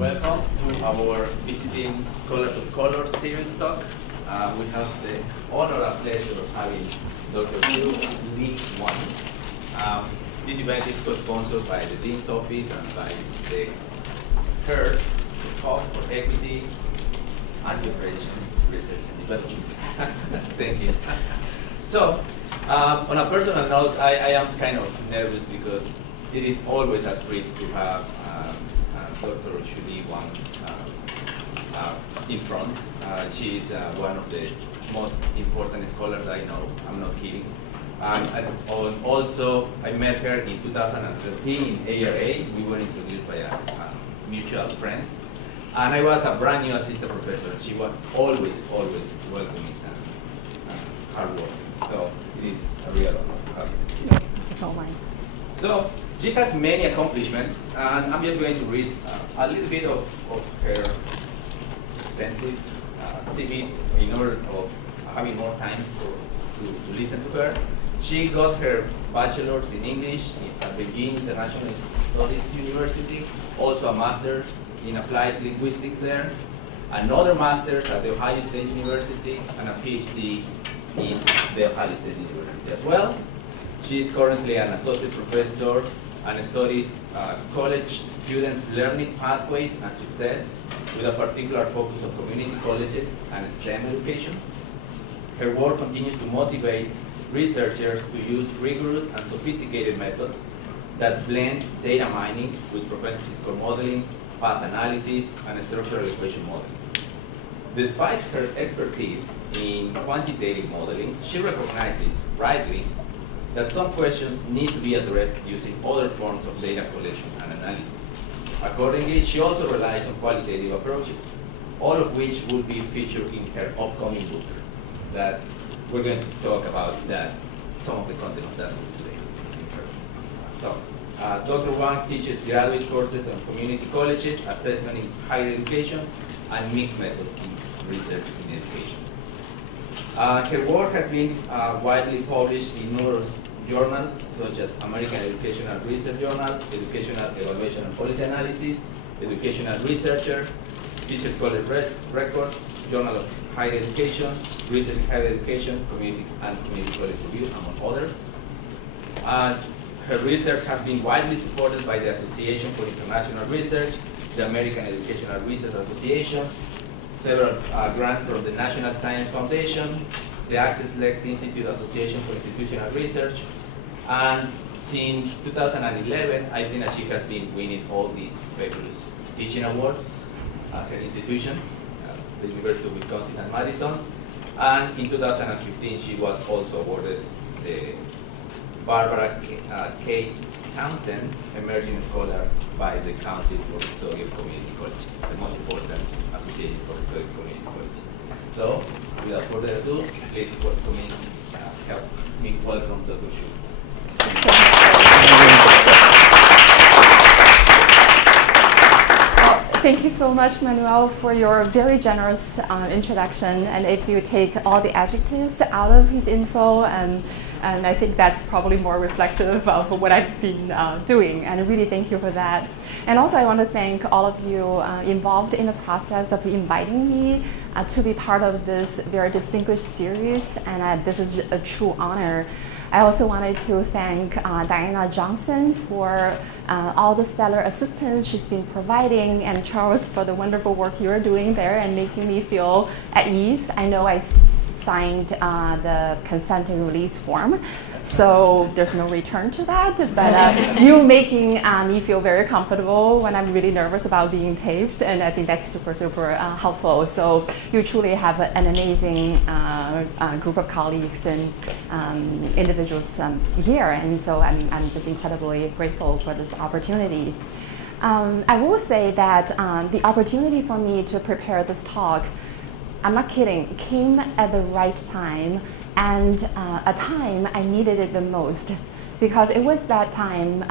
Welcome to our Visiting Scholars of Color series talk. We have the honor and pleasure of having Dr. Xueli Wang. This event is co-sponsored by the Dean's Office and by the HER, the Hub for Equity, Anti-Oppression, Research and Development. Thank you. So, on a personal note, I am kind of nervous because it is always a treat to have Dr. Xueli Wang in front. She is one of the most important scholars I know. I'm not kidding. And also, I met her in 2013 in ARA. We were introduced by a mutual friend. And I was a brand new assistant professor. She was always welcoming and hardworking. So it is a real honor. It's all mine. So she has many accomplishments, and I'm just going to read a little bit of her extensive CV in order of having more time to listen to her. She got her bachelor's in English at Beijing International Studies University, also a master's in applied linguistics there, another master's at the Ohio State University, and a PhD in the Ohio State University as well. She is currently an associate professor and studies college students' learning pathways and success with a particular focus on community colleges and STEM education. Her work continues to motivate researchers to use rigorous and sophisticated methods that blend data mining with propensity score modeling, path analysis, and structural equation modeling. Despite her expertise in quantitative modeling, she recognizes, rightly, that some questions need to be addressed using other forms of data collection and analysis. Accordingly, she also relies on qualitative approaches, all of which will be featured in her upcoming book that we're going to talk about some of the content of that book today in her talk. Dr. Wang teaches graduate courses on community colleges, assessment in higher education, and mixed methods in research in education. Her work has been widely published in numerous journals such as American Educational Research Journal, Educational Evaluation and Policy Analysis, Educational Researcher, Teacher Scholar Record, Journal of Higher Education, Research in Higher Education, Community College Review, among others. Her research has been widely supported by the Association for International Research, the American Educational Research Association, several grants from the National Science Foundation, the Access Lex Institute Association for Institutional Research, and since 2011, I think that she has been winning all these fabulous teaching awards at her institution, the University of Wisconsin and Madison. And in 2015, she was also awarded the Barbara K. Townsend Emerging Scholar by the Council for the Study of Community Colleges, the most important association for the study of community colleges. So, without further ado, please help me welcome Dr. Xueli. Thank you so much, Manuel, for your very generous introduction. And if you take all the adjectives out of his intro, and I think that's probably more reflective of what I've been doing. And I really thank you for that. And also, I want to thank all of you involved in the process of inviting me to be part of this very distinguished series. And this is a true honor. I also wanted to thank Diana Johnson for all the stellar assistance she's been providing, and Charles for the wonderful work you're doing there and making me feel at ease. I know I signed the consent and release form, so there's no return to that, but you making me feel very comfortable when I'm really nervous about being taped, and I think that's super helpful. So you truly have an amazing group of colleagues and individuals here, and so I'm just incredibly grateful for this opportunity. I will say that the opportunity for me to prepare this talk, I'm not kidding, came at the right time, and a time I needed it the most, because it was that time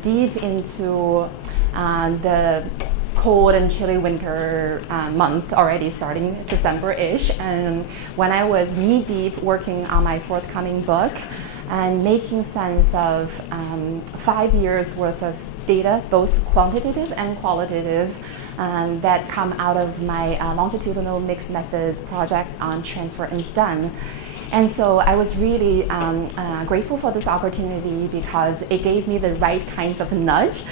deep into the cold and chilly winter month already, starting December-ish, and when I was knee-deep working on my forthcoming book and making sense of 5 years worth of data, both quantitative and qualitative, that come out of my longitudinal mixed methods project on transfer in STEM. And so I was really grateful for this opportunity because it gave me the right kinds of nudge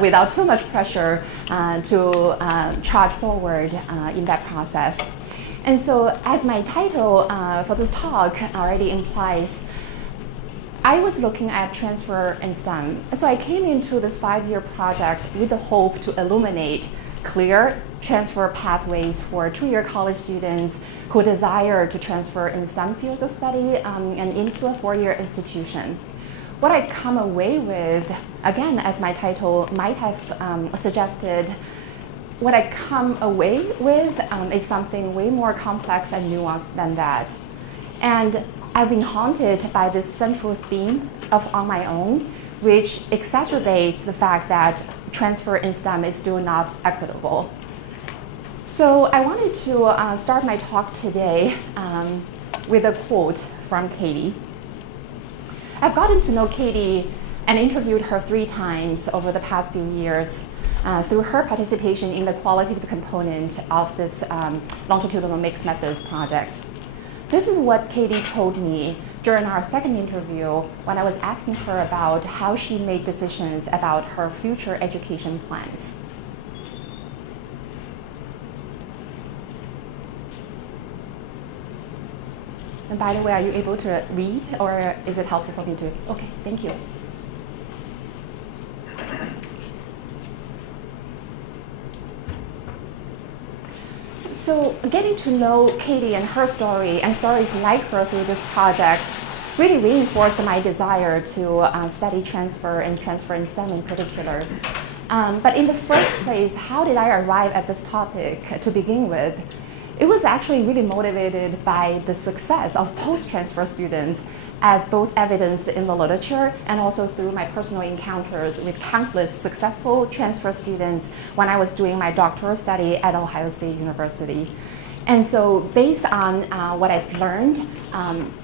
without too much pressure to charge forward in that process. And so as my title for this talk already implies, I was looking at transfer in STEM. So I came into this 5-year project with the hope to illuminate clear transfer pathways for 2-year college students who desire to transfer in STEM fields of study and into a 4-year institution. What I come away with, again, as my title might have suggested, what I come away with is something way more complex and nuanced than that. And I've been haunted by this central theme of On My Own, which exacerbates the fact that transfer in STEM is still not equitable. So I wanted to start my talk today with a quote from Katie. I've gotten to know Katie and interviewed her 3 times over the past few years through her participation in the qualitative component of this longitudinal mixed methods project. This is what Katie told me during our second interview when I was asking her about how she made decisions about her future education plans. And by the way, are you able to read, or is it helpful for me to? Okay, thank you. So getting to know Katie and her story and stories like her through this project really reinforced my desire to study transfer and transfer in STEM in particular. But in the first place, how did I arrive at this topic to begin with? It was actually really motivated by the success of post-transfer students, as both evidenced in the literature and also through my personal encounters with countless successful transfer students when I was doing my doctoral study at Ohio State University. And so based on what I've learned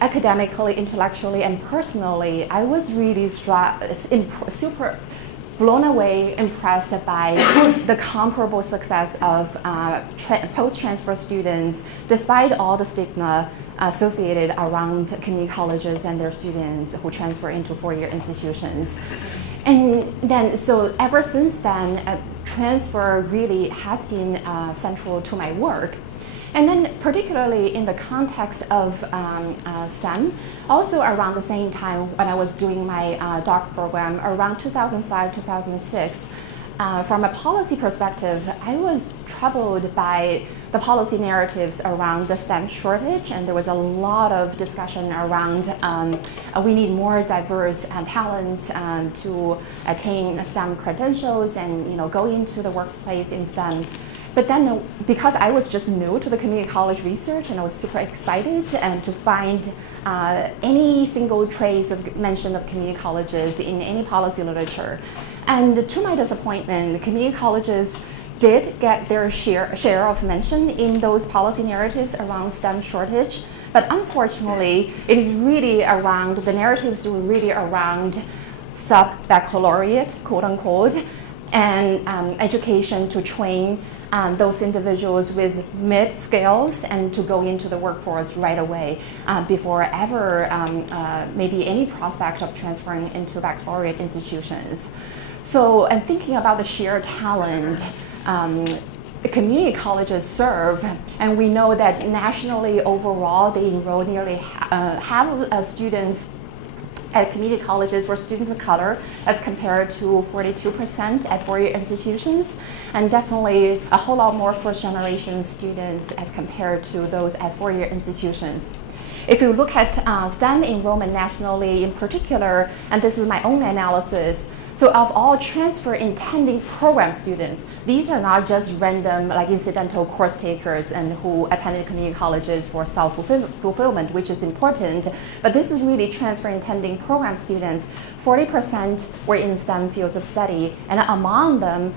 academically, intellectually, and personally, I was really super blown away, impressed by the comparable success of post-transfer students, despite all the stigma associated around community colleges and their students who transfer into 4-year institutions. And then, so ever since then, transfer really has been central to my work. And then particularly in the context of STEM, also around the same time when I was doing my doc program, around 2005, 2006, from a policy perspective, I was troubled by the policy narratives around the STEM shortage, and there was a lot of discussion around we need more diverse talents to attain STEM credentials and go into the workplace in STEM. But then, because I was just new to the community college research, and I was super excited to find any single trace of mention of community colleges in any policy literature. And to my disappointment, community colleges did get their share of mention in those policy narratives around STEM shortage. But unfortunately, it is really around, the narratives were really around sub-baccalaureate, quote unquote, and education to train those individuals with mid skills and to go into the workforce right away before ever maybe any prospect of transferring into baccalaureate institutions. So, and thinking about the sheer talent community colleges serve, and we know that nationally overall they enroll nearly half students at community colleges were students of color, as compared to 42% at 4-year institutions, and definitely a whole lot more first-generation students as compared to those at 4-year institutions. If you look at STEM enrollment nationally in particular, and this is my own analysis, so of all transfer intending program students, these are not just random, like incidental course takers and who attended community colleges for self-fulfillment, which is important, but this is really transfer intending program students. 40% were in STEM fields of study, and among them,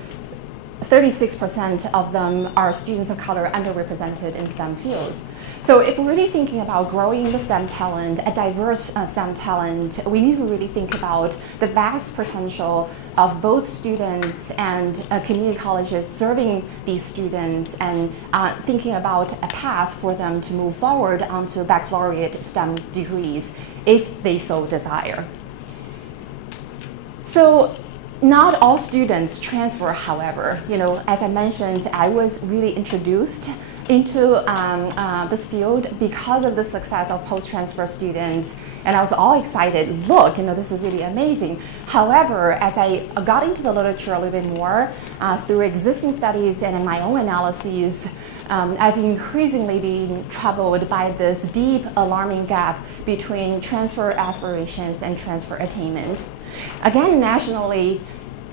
36% of them are students of color underrepresented in STEM fields. So if we're really thinking about growing the STEM talent, a diverse STEM talent, we need to really think about the vast potential of both students and community colleges serving these students and thinking about a path for them to move forward onto baccalaureate STEM degrees if they so desire. So not all students transfer, however. As I mentioned, I was really introduced into this field because of the success of post-transfer students, and I was all excited. Look, this is really amazing. However, as I got into the literature a little bit more through existing studies and in my own analyses, I've increasingly been troubled by this deep, alarming gap between transfer aspirations and transfer attainment. Again, nationally,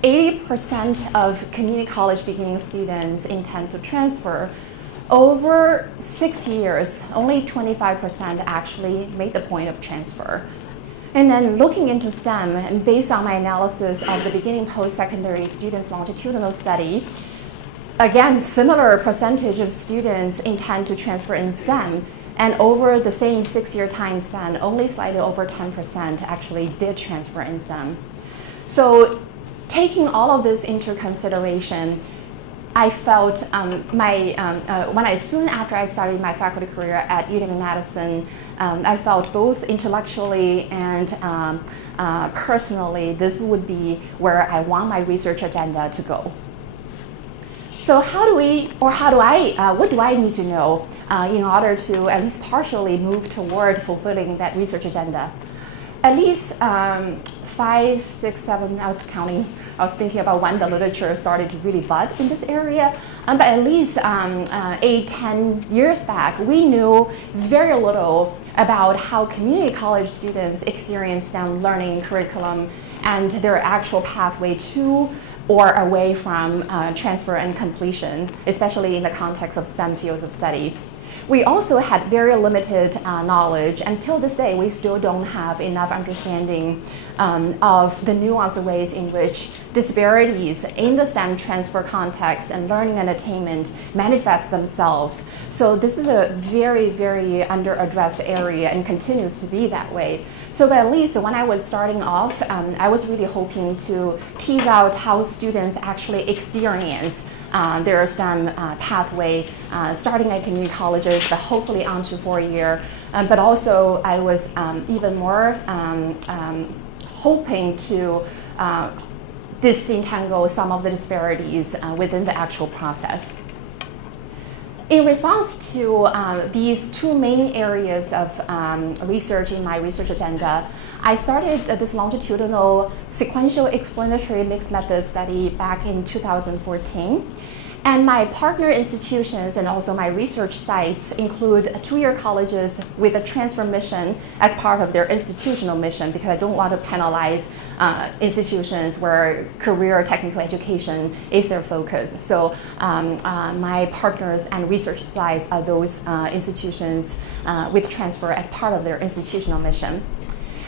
80% of community college beginning students intend to transfer. Over 6 years, only 25% actually made the point of transfer. And then looking into STEM, and based on my analysis of the beginning post-secondary students longitudinal study, again, similar percentage of students intend to transfer in STEM, and over the same 6-year time span, only slightly over 10% actually did transfer in STEM. So taking all of this into consideration, I felt soon after I started my faculty career at UW-Madison, I felt both intellectually and personally this would be where I want my research agenda to go. So what do I need to know in order to at least partially move toward fulfilling that research agenda? At least 5, 6, 7, I was counting, I was thinking about when the literature started to really bud in this area. But at least 8, 10 years back, we knew very little about how community college students experience STEM learning curriculum and their actual pathway to or away from transfer and completion, especially in the context of STEM fields of study. We also had very limited knowledge. Until this day, we still don't have enough understanding of the nuanced ways in which disparities in the STEM transfer context and learning and attainment manifest themselves. So this is a very, very under-addressed area and continues to be that way. So at least when I was starting off, I was really hoping to tease out how students actually experience their STEM pathway, starting at community colleges, but hopefully onto 4-year. But also, I was even more hoping to disentangle some of the disparities within the actual process. In response to these two main areas of research in my research agenda, I started this longitudinal sequential explanatory mixed method study back in 2014. And my partner institutions and also my research sites include 2-year colleges with a transfer mission as part of their institutional mission, because I don't want to penalize institutions where career or technical education is their focus. So my partners and research sites are those institutions with transfer as part of their institutional mission.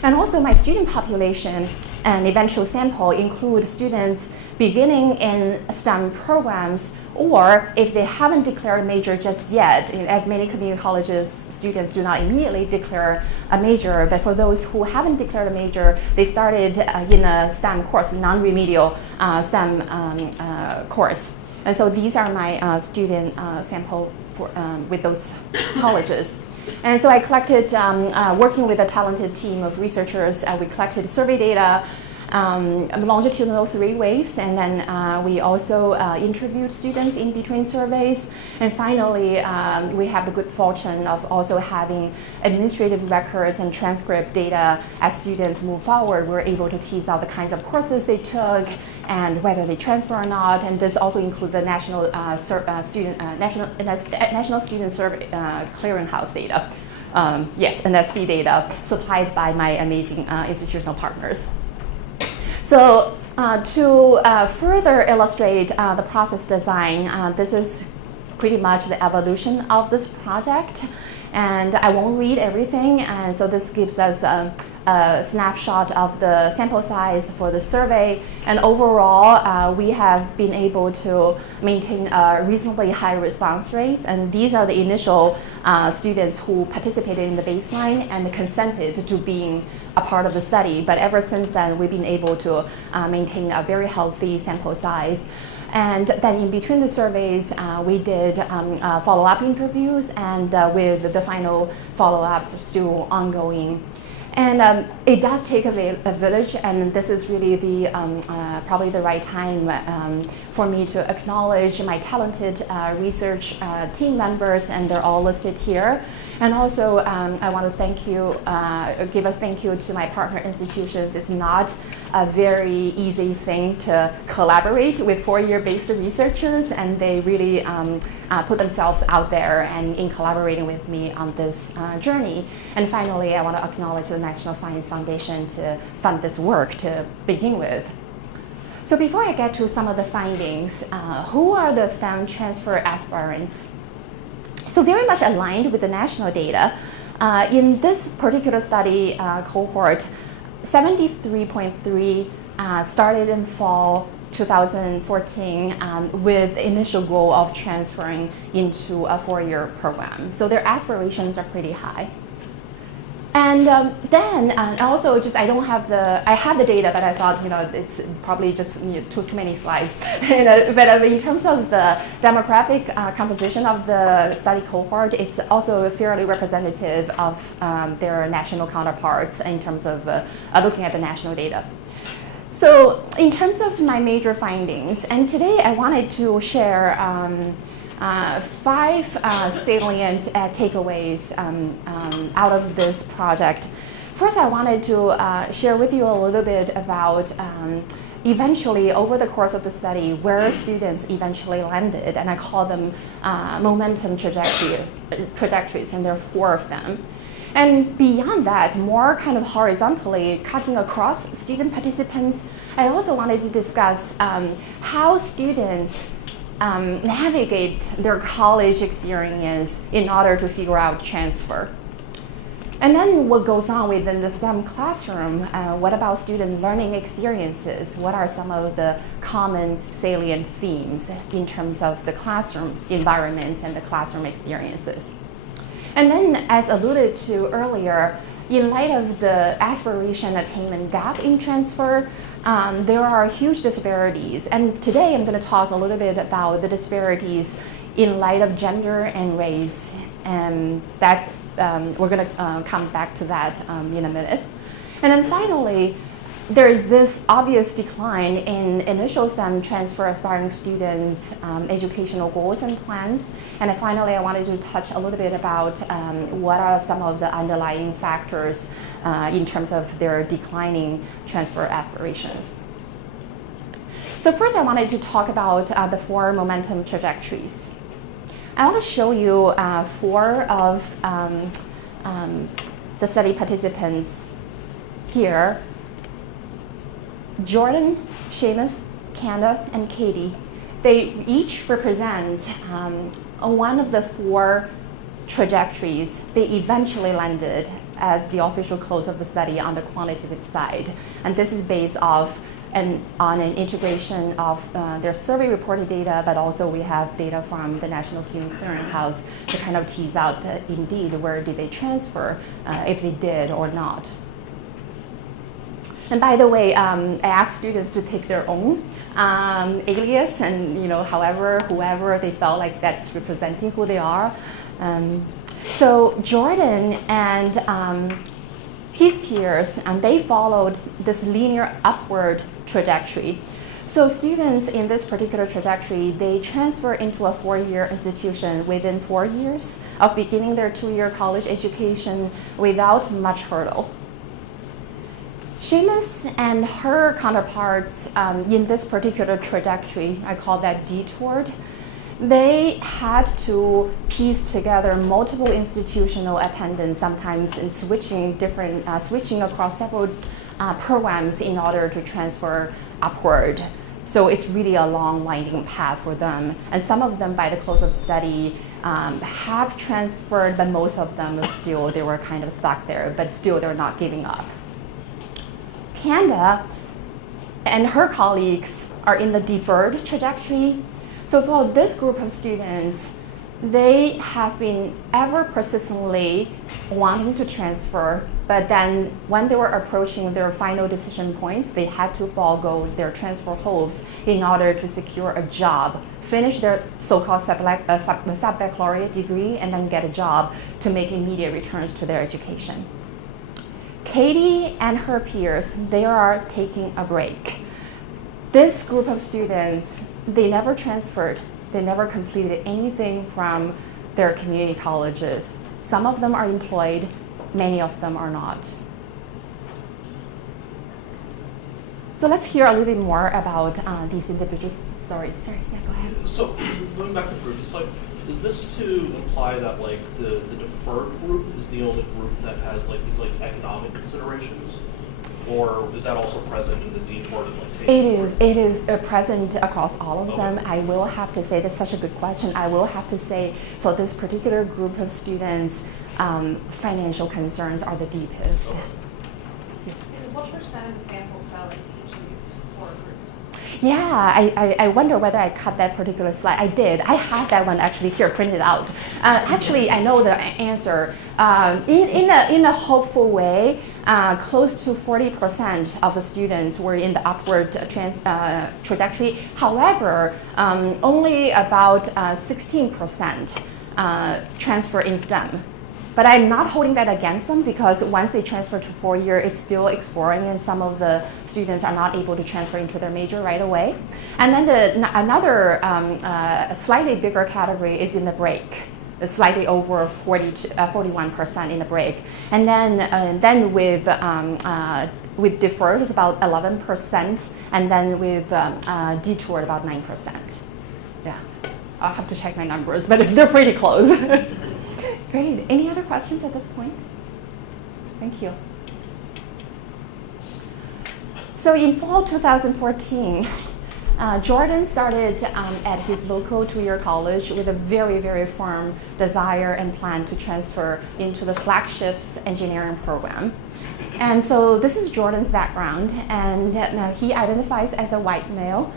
And also my student population and eventual sample include students beginning in STEM programs, or if they haven't declared a major just yet, as many community colleges, students do not immediately declare a major, but for those who haven't declared a major, they started in a STEM course, non-remedial STEM course. And so these are my student sample for, with those colleges. And so I collected, working with a talented team of researchers, we collected survey data, longitudinal 3 waves, and then we also interviewed students in between surveys. And finally, we have the good fortune of also having administrative records and transcript data as students move forward. We're able to tease out the kinds of courses they took and whether they transfer or not. And this also includes the National Student Survey Clearinghouse data. Yes, NSC data supplied by my amazing institutional partners. So to further illustrate the process design, this is pretty much the evolution of this project. And I won't read everything, and so this gives us a snapshot of the sample size for the survey. And overall, we have been able to maintain a reasonably high response rates. And these are the initial students who participated in the baseline and consented to being a part of the study. But ever since then, we've been able to maintain a very healthy sample size. And then in between the surveys, we did follow-up interviews, and with the final follow-ups still ongoing. And it does take a village, and this is really the probably the right time for me to acknowledge my talented research team members, and they're all listed here. And also, I want to thank you, give a thank you to my partner institutions. It's not a very easy thing to collaborate with four-year-based researchers, and they really put themselves out there and in collaborating with me on this journey. And finally, I want to acknowledge the National Science Foundation to fund this work to begin with. So before I get to some of the findings, who are the STEM transfer aspirants? So very much aligned with the national data. In this particular study cohort, 73.3 started in fall 2014 with the initial goal of transferring into a four-year program. So their aspirations are pretty high. And then also just I have the data, but I thought it's probably just too many slides. But in terms of the demographic composition of the study cohort, it's also fairly representative of their national counterparts in terms of looking at the national data. So in terms of my major findings, and today I wanted to share 5 salient takeaways out of this project. First, I wanted to share with you a little bit about eventually, over the course of the study, where students eventually landed, and I call them momentum trajectories, and there are 4 of them. And beyond that, more kind of horizontally, cutting across student participants, I also wanted to discuss how students navigate their college experience in order to figure out transfer. And then what goes on within the STEM classroom? What about student learning experiences? What are some of the common salient themes in terms of the classroom environment and the classroom experiences? And then, as alluded to earlier, in light of the aspiration attainment gap in transfer, there are huge disparities. And today I'm going to talk a little bit about the disparities in light of gender and race. And that's, we're going to come back to that in a minute. And then finally, there's this obvious decline in initial STEM transfer aspiring students' educational goals and plans. And then finally, I wanted to touch a little bit about what are some of the underlying factors in terms of their declining transfer aspirations. So first, I wanted to talk about the 4 momentum trajectories. I want to show you 4 of the study participants here. Jordan, Seamus, Kanda, and Katie, they each represent one of the 4 trajectories they eventually landed as the official close of the study on the quantitative side. And this is based on an integration of their survey reported data, but also we have data from the National Student Clearinghouse to kind of tease out indeed where did they transfer, if they did or not. And by the way, I asked students to pick their own alias, and whoever they felt like that's representing who they are. So Jordan and his peers, and they followed this linear upward trajectory. So students in this particular trajectory, they transfer into a 4-year institution within 4 years of beginning their 2-year college education without much hurdle. Seamus and her counterparts in this particular trajectory, I call that detoured, they had to piece together multiple institutional attendance, sometimes in switching across several programs in order to transfer upward. So it's really a long winding path for them. And some of them, by the close of study, have transferred, but most of them still, they were kind of stuck there, but still they're not giving up. Kanda and her colleagues are in the deferred trajectory. So for this group of students, they have been ever persistently wanting to transfer, but then when they were approaching their final decision points, they had to forego their transfer hopes in order to secure a job, finish their so-called sub-baccalaureate degree, and then get a job to make immediate returns to their education. Katie and her peers, they are taking a break. This group of students, they never transferred. They never completed anything from their community colleges. Some of them are employed, many of them are not. So let's hear a little bit more about these individual stories. Sorry, yeah, go ahead. So going back to the previous slide, is this to imply that like the deferred group is the only group that has like these like economic considerations? Or is that also present in the detoured and like take? It is present across all of them. I will have to say, that's such a good question. I will have to say for this particular group of students, financial concerns are the deepest. Okay. And what percent of the sample fell into each of these four groups? Yeah, I wonder whether I cut that particular slide. I did. I have that one actually here printed out. Actually, I know the answer. In a hopeful way, close to 40% of the students were in the upward trajectory. However, only about 16% transfer in STEM. But I'm not holding that against them because once they transfer to 4-year, it's still exploring, and some of the students are not able to transfer into their major right away. And then another slightly bigger category is in the break. Slightly over 41% in the break, and then with deferred is about 11%, and then with detoured about 9%. Yeah, I'll have to check my numbers, but they're pretty close. Great. Any other questions at this point? Thank you. So in fall 2014. Jordan started at his local 2-year college with a very, very firm desire and plan to transfer into the flagship's engineering program. And so this is Jordan's background, and he identifies as a white male,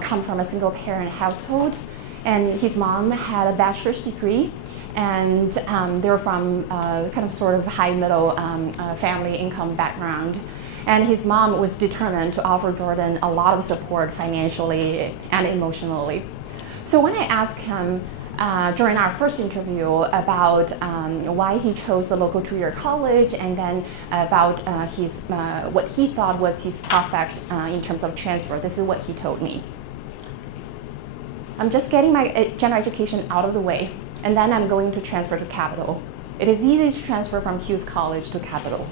come from a single parent household, and his mom had a bachelor's degree, and they're from kind of sort of high middle family income background. And his mom was determined to offer Jordan a lot of support financially and emotionally. So when I asked him during our first interview about why he chose the local 2-year college, and then about what he thought was his prospect in terms of transfer, this is what he told me. I'm just getting my general education out of the way, and then I'm going to transfer to Capital. It is easy to transfer from Hughes College to Capital.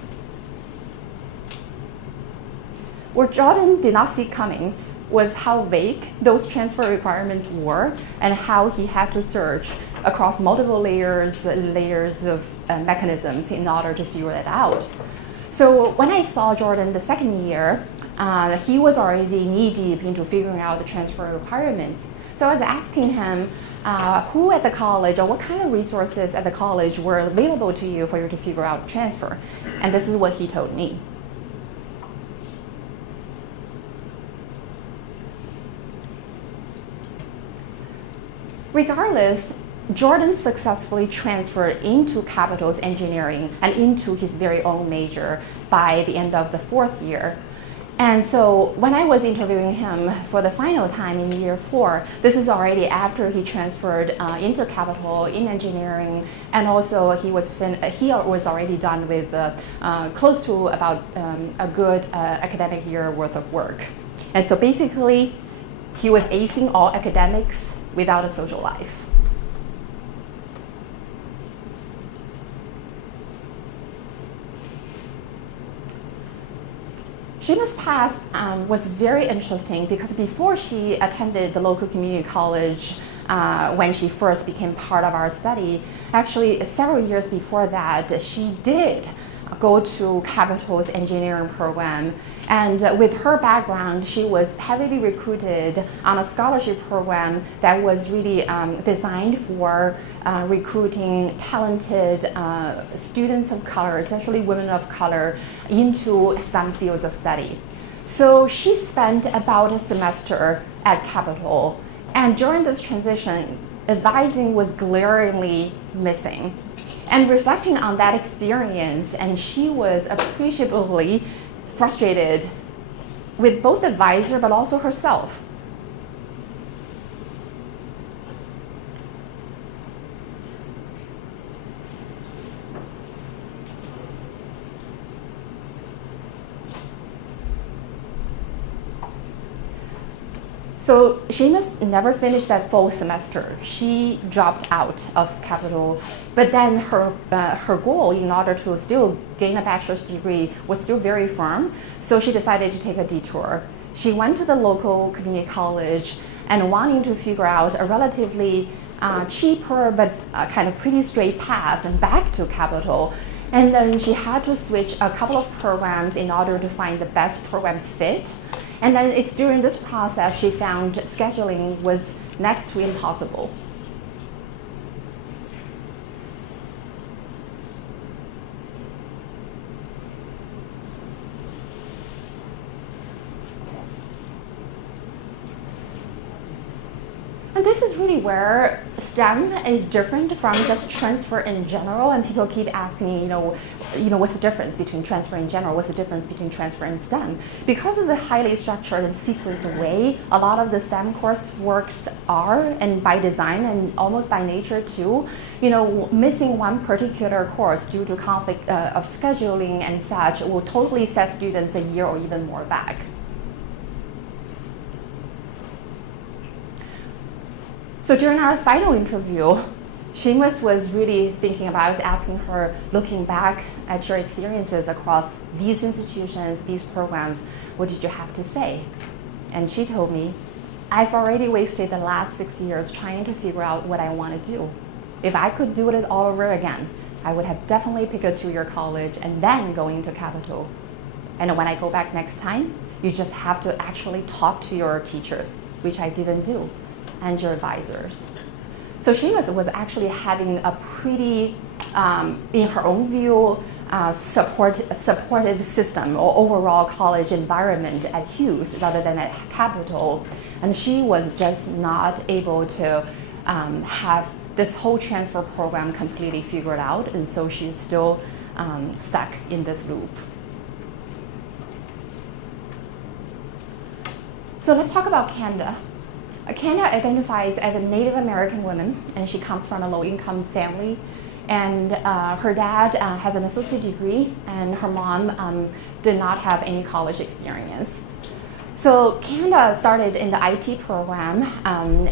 What Jordan did not see coming was how vague those transfer requirements were, and how he had to search across multiple layers of mechanisms in order to figure that out. So when I saw Jordan the second year, he was already knee-deep into figuring out the transfer requirements. So I was asking him who at the college, or what kind of resources at the college were available to you for you to figure out transfer. And this is what he told me. Regardless, Jordan successfully transferred into Capital's engineering and into his very own major by the end of the 4th year. And so when I was interviewing him for the final time in year 4, this is already after he transferred into Capital in engineering, and also he was already done with close to about a good academic year worth of work. And so basically, he was acing all academics without a social life. Shima's past was very interesting because before she attended the local community college, when she first became part of our study, actually several years before that, she did go to Capital's engineering program. And with her background, she was heavily recruited on a scholarship program that was really designed for recruiting talented students of color, especially women of color, into STEM fields of study. So she spent about a semester at Capital, and during this transition, advising was glaringly missing. And reflecting on that experience, and she was appreciably frustrated with both the advisor but also herself. So Seamus never finished that full semester. She dropped out of Capital, but then her goal, in order to still gain a bachelor's degree, was still very firm. So she decided to take a detour. She went to the local community college and wanting to figure out a relatively cheaper but kind of pretty straight path back to Capital. And then she had to switch a couple of programs in order to find the best program fit. And then it's during this process she found scheduling was next to impossible. And this is really where STEM is different from just transfer in general. And people keep asking me, what's the difference between transfer in general? What's the difference between transfer and STEM? Because of the highly structured and sequenced way a lot of the STEM courseworks are, and by design and almost by nature too, missing one particular course due to conflict of scheduling and such will totally set students a year or even more back. So during our final interview, Seamus was really thinking about, I was asking her, looking back at your experiences across these institutions, these programs, what did you have to say? And she told me, I've already wasted the last 6 years trying to figure out what I want to do. If I could do it all over again, I would have definitely picked a two-year college and then going to Capital. And when I go back next time, you just have to actually talk to your teachers, which I didn't do, and your advisors. So Seamus was actually having a pretty, in her own view, supportive system or overall college environment at Hughes rather than at Capital. And she was just not able to have this whole transfer program completely figured out, and so she's still stuck in this loop. So let's talk about Kanda. Kanda identifies as a Native American woman, and she comes from a low-income family. And her dad has an associate degree, and her mom did not have any college experience. So Kanda started in the IT program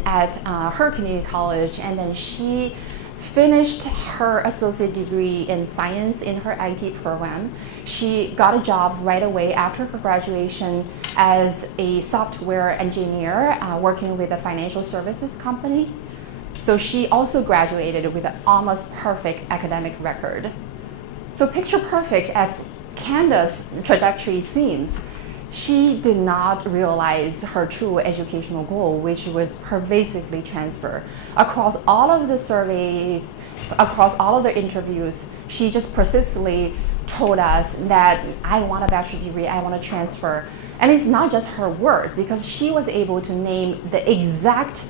at her community college, and then she finished her associate degree in science in her IT program. She got a job right away after her graduation as a software engineer working with a financial services company. So she also graduated with an almost perfect academic record. So picture perfect as Kanda's trajectory seems, she did not realize her true educational goal, which was pervasively transfer. Across all of the surveys, across all of the interviews, she just persistently told us that I want a bachelor's degree, I want to transfer. And it's not just her words, because she was able to name the exact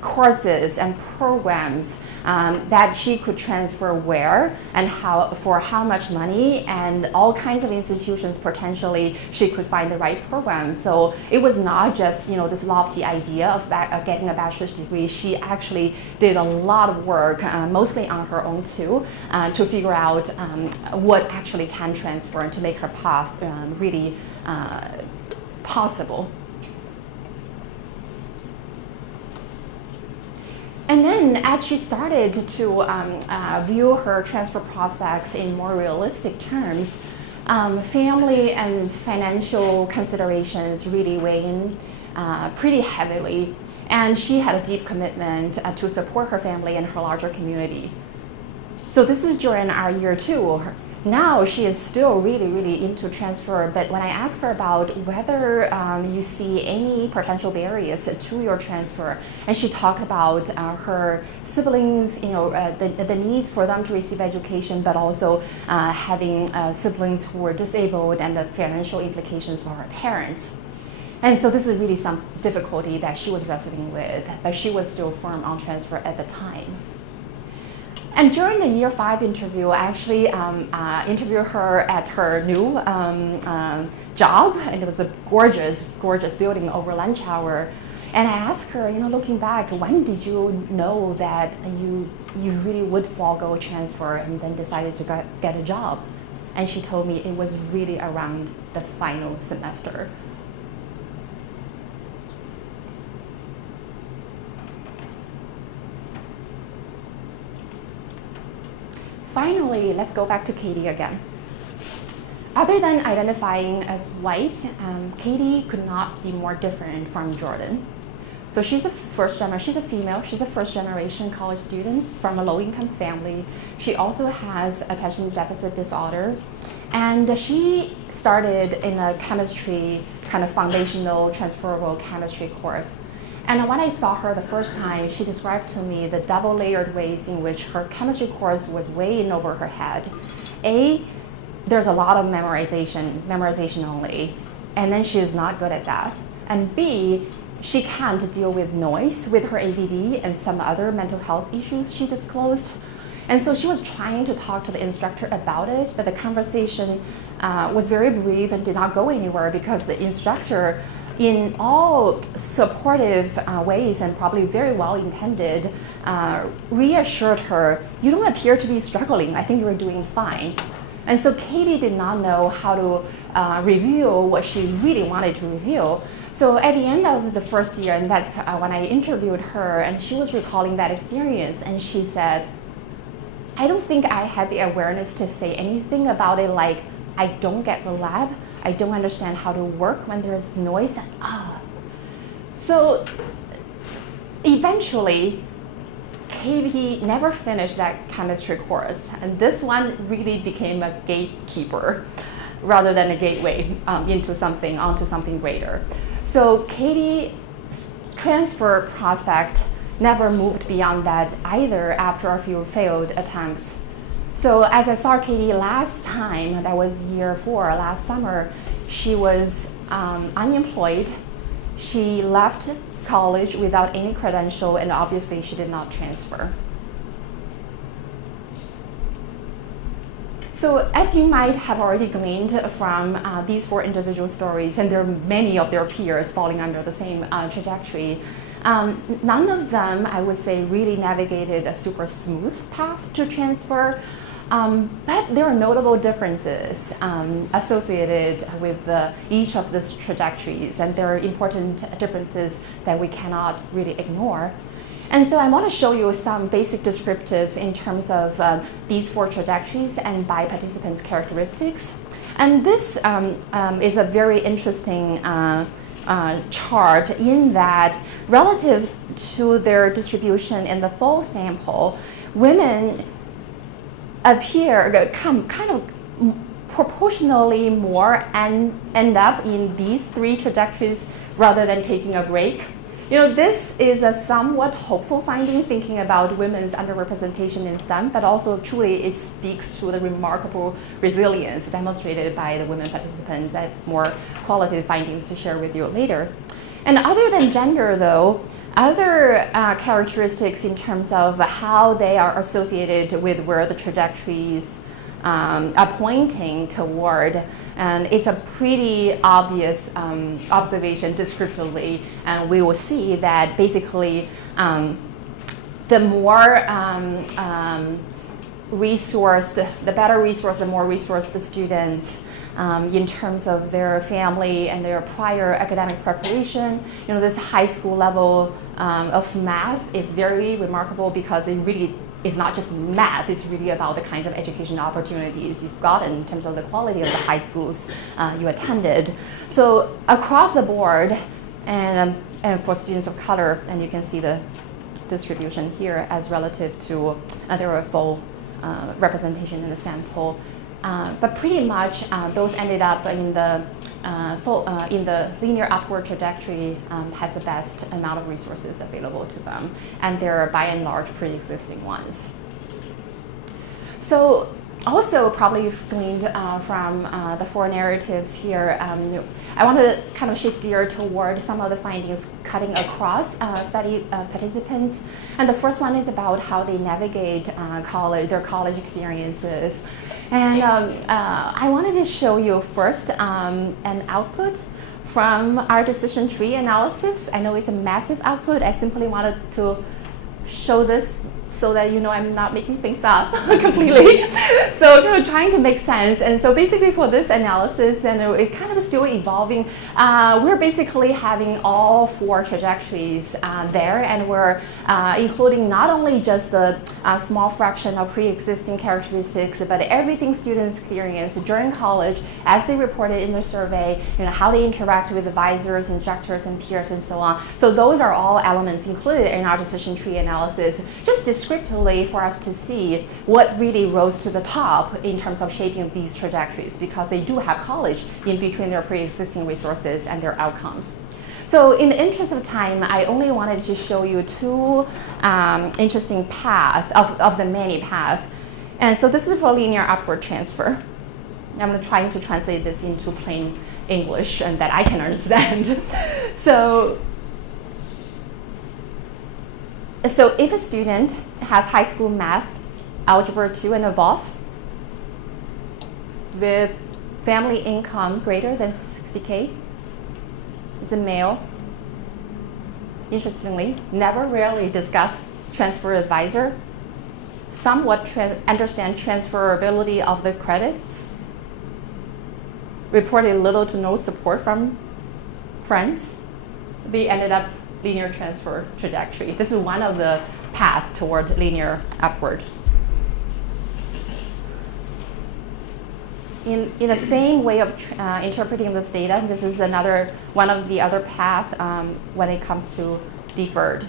courses and programs that she could transfer where and for how much money, and all kinds of institutions potentially she could find the right program. So it was not just this lofty idea of getting a bachelor's degree. She actually did a lot of work, mostly on her own too, to figure out what actually can transfer and to make her path really possible. And then as she started to view her transfer prospects in more realistic terms, family and financial considerations really weighed in pretty heavily. And she had a deep commitment to support her family and her larger community. So this is during our year two. now she is still really, really into transfer, but when I ask her about whether you see any potential barriers to your transfer, and she talked about her siblings, the needs for them to receive education, but also having siblings who were disabled and the financial implications for her parents. And so this is really some difficulty that she was wrestling with, but she was still firm on transfer at the time. And during the year 5 interview, I actually interviewed her at her new job, and it was a gorgeous, gorgeous building over lunch hour. And I asked her, looking back, when did you know that you really would forego transfer and then decided to get a job? And she told me it was really around the final semester. Finally, let's go back to Katie again. Other than identifying as white, Katie could not be more different from Jordan. So she's a female, she's a first-generation college student from a low-income family. She also has attention deficit disorder. And she started in a chemistry, kind of foundational transferable chemistry course. And when I saw her the first time, she described to me the double-layered ways in which her chemistry course was way in over her head. A, there's a lot of memorization only, and then she is not good at that. And B, she can't deal with noise with her ADD and some other mental health issues she disclosed. And so she was trying to talk to the instructor about it, but the conversation was very brief and did not go anywhere because the instructor, in all supportive ways and probably very well intended, reassured her, you don't appear to be struggling, I think you're doing fine. And so Katie did not know how to reveal what she really wanted to reveal. So at the end of the first year, and that's when I interviewed her, and she was recalling that experience, and she said, I don't think I had the awareness to say anything about it, like, I don't get the lab, I don't understand how to work when there's noise, and So eventually, Katie never finished that chemistry course, and this one really became a gatekeeper rather than a gateway onto something greater. So Katie's transfer prospect never moved beyond that either after a few failed attempts. So as I saw Katie last time, that was year 4, last summer, she was unemployed. She left college without any credential, and obviously she did not transfer. So as you might have already gleaned from these 4 individual stories, and there are many of their peers falling under the same trajectory, none of them, I would say, really navigated a super smooth path to transfer. But there are notable differences associated with each of these trajectories, and there are important differences that we cannot really ignore. And so I want to show you some basic descriptives in terms of these 4 trajectories and by participants' characteristics. And this is a very interesting chart in that relative to their distribution in the full sample, women kind of proportionally more and end up in these 3 trajectories rather than taking a break. This is a somewhat hopeful finding thinking about women's underrepresentation in STEM, but also truly it speaks to the remarkable resilience demonstrated by the women participants. I have more qualitative findings to share with you later. And other than gender, though, other characteristics in terms of how they are associated with where the trajectories are pointing toward, and it's a pretty obvious observation descriptively, and we will see that basically the more resourced, the better resourced, the more resourced the students in terms of their family and their prior academic preparation. This high school level of math is very remarkable because it really is not just math, it's really about the kinds of education opportunities you've gotten in terms of the quality of the high schools you attended. So across the board, and for students of color, and you can see the distribution here as relative to there were full representation in the sample, But pretty much those ended up in the linear upward trajectory has the best amount of resources available to them, and they're by and large pre-existing ones. So also probably you've gleaned from the four narratives here, I want to kind of shift gear toward some of the findings cutting across study participants. And the first one is about how they navigate their college experiences. And I wanted to show you first an output from our decision tree analysis. I know it's a massive output. I simply wanted to show this so that you know I'm not making things up completely. So kind of trying to make sense. And so basically for this analysis, and it kind of still evolving, we're basically having all four trajectories there, and we're including not only just the small fraction of pre-existing characteristics, but everything students experience during college as they reported in the survey, how they interact with advisors, instructors, and peers, and so on. So those are all elements included in our decision tree analysis, just descriptively for us to see what really rose to the top in terms of shaping these trajectories, because they do have college in between their pre-existing resources and their outcomes. So in the interest of time, I only wanted to show you two interesting paths of the many paths. And so this is for linear upward transfer. I'm trying to translate this into plain English and that I can understand. So if a student has high school math, algebra 2 and above, with family income greater than 60K, is a male, interestingly, never rarely discuss transfer advisor, somewhat understand transferability of the credits, reported little to no support from friends, they ended up linear transfer trajectory. This is one of the paths toward linear upward. In the same way of interpreting this data, this is another one of the other paths when it comes to deferred.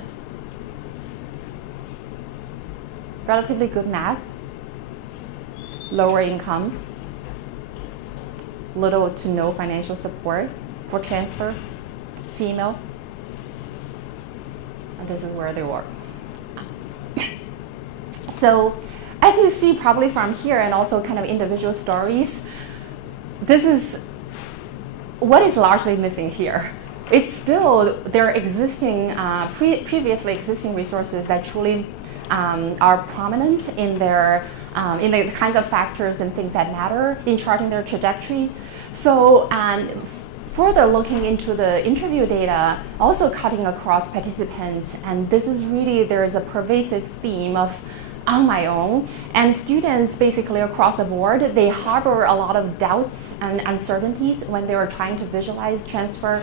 Relatively good math, lower income, little to no financial support for transfer, female. And this is where they were. So as you see probably from here and also kind of individual stories, this is what is largely missing here. It's still their existing, previously existing resources that truly are prominent in their in the kinds of factors and things that matter in charting their trajectory. So further looking into the interview data, also cutting across participants, and this is really, there's a pervasive theme of on my own, and students basically across the board, they harbor a lot of doubts and uncertainties when they are trying to visualize transfer.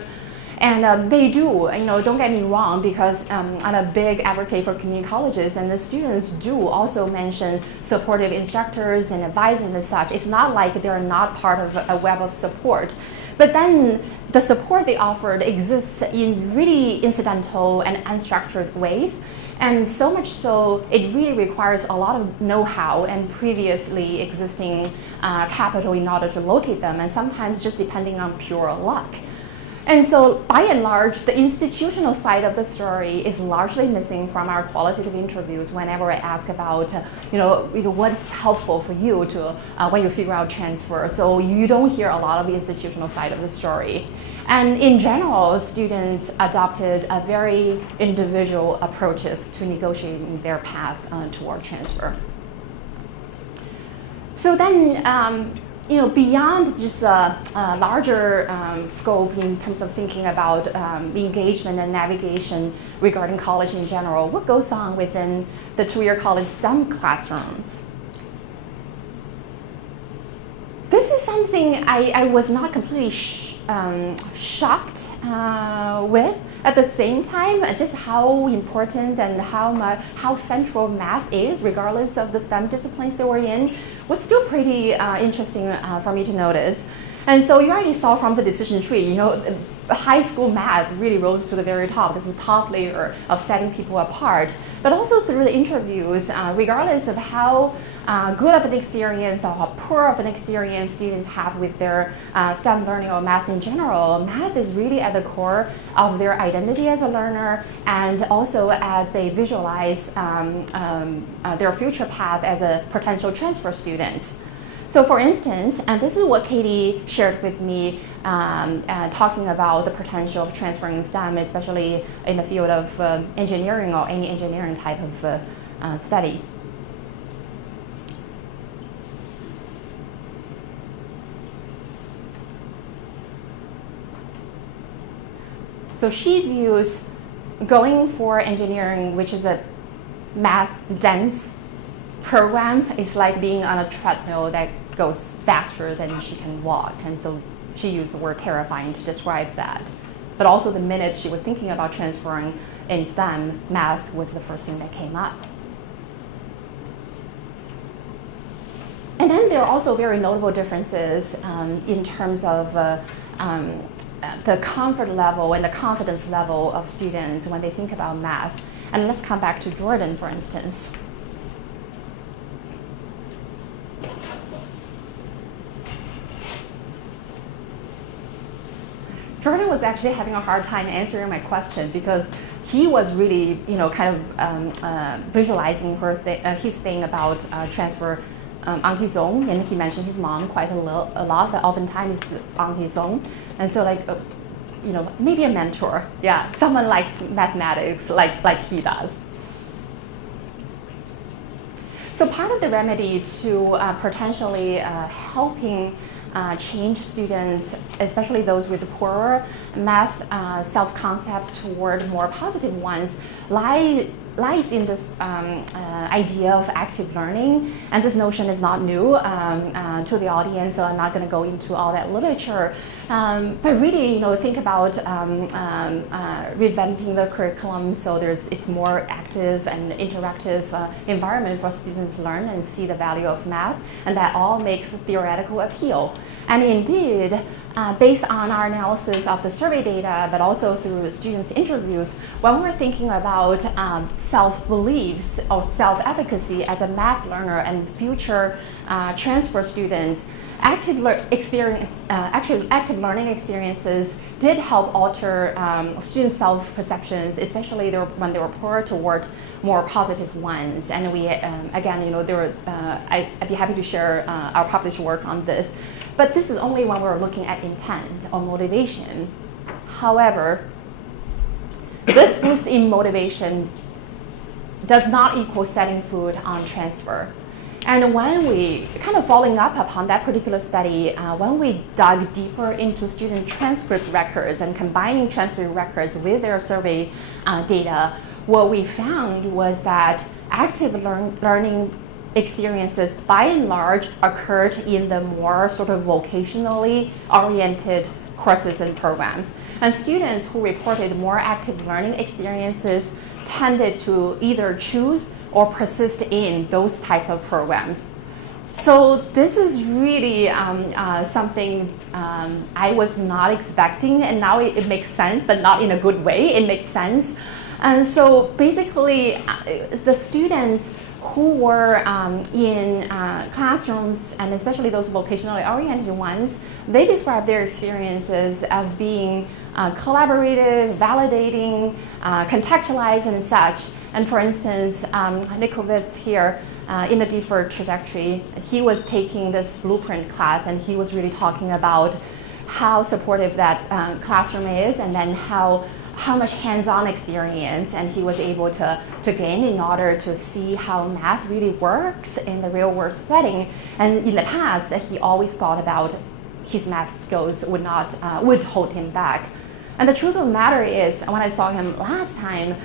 And they do, don't get me wrong, because I'm a big advocate for community colleges, and the students do also mention supportive instructors and advisors and such. It's not like they're not part of a web of support. But then the support they offered exists in really incidental and unstructured ways. And so much so, it really requires a lot of know-how and previously existing capital in order to locate them, and sometimes just depending on pure luck. And so, by and large, the institutional side of the story is largely missing from our qualitative interviews whenever I ask about, what's helpful for you to when you figure out transfer. So you don't hear a lot of the institutional side of the story. And in general, students adopted a very individual approaches to negotiating their path toward transfer. So then, beyond just a larger scope in terms of thinking about engagement and navigation regarding college in general, what goes on within the two-year college STEM classrooms? This is something I was not completely shocked with. At the same time, just how important and how central math is, regardless of the STEM disciplines that we're in, was still pretty interesting for me to notice. And so you already saw from the decision tree, you know, high school math really rose to the very top. This is the top layer of setting people apart. But also through the interviews, regardless of how good of an experience or how poor of an experience students have with their STEM learning or math in general, math is really at the core of their identity as a learner, and also as they visualize their future path as a potential transfer student. So for instance, and this is what Katie shared with me, talking about the potential of transferring STEM, especially in the field of engineering or any engineering type of study. So she views going for engineering, which is a math-dense program, is like being on a treadmill that goes faster than she can walk. And so she used the word terrifying to describe that. But also the minute she was thinking about transferring in STEM, math was the first thing that came up. And then there are also very notable differences in terms of the comfort level and the confidence level of students when they think about math. And let's come back to Jordan, for instance. Jordan was actually having a hard time answering my question because he was really, you know, kind of visualizing his thing about transfer on his own, and he mentioned his mom quite a lot, but oftentimes it's on his own. And so, like, you know, maybe a mentor, yeah, someone likes mathematics like he does. So part of the remedy to potentially helping change students, especially those with poorer math self-concepts toward more positive ones, lies in this idea of active learning. And this notion is not new to the audience, so I'm not going to go into all that literature. But really, you know, think about revamping the curriculum so it's more active and interactive environment for students to learn and see the value of math, and that all makes theoretical appeal. And indeed, based on our analysis of the survey data, but also through students' interviews, when we're thinking about self-beliefs or self-efficacy as a math learner and future transfer students, active learning experiences did help alter student self-perceptions, especially when they were poor, toward more positive ones. And we, again, you know, I'd be happy to share our published work on this. But this is only when we're looking at intent or motivation. However, this boost in motivation does not equal setting foot on transfer. And when we, kind of following up upon that particular study, when we dug deeper into student transcript records and combining transcript records with their survey data, what we found was that active learning experiences, by and large, occurred in the more sort of vocationally oriented courses and programs. And students who reported more active learning experiences tended to either choose or persist in those types of programs. So this is really something I was not expecting, and now it makes sense, but not in a good way. It makes sense. And so basically, the students who were in classrooms, and especially those vocationally oriented ones, they described their experiences of being collaborative, validating, contextualized, and such. And for instance, Nikovitz here in the deferred trajectory, he was taking this blueprint class, and he was really talking about how supportive that classroom is, and then how much hands-on experience and he was able to gain in order to see how math really works in the real-world setting. And in the past, that he always thought about his math skills would hold him back. And the truth of the matter is, when I saw him last time,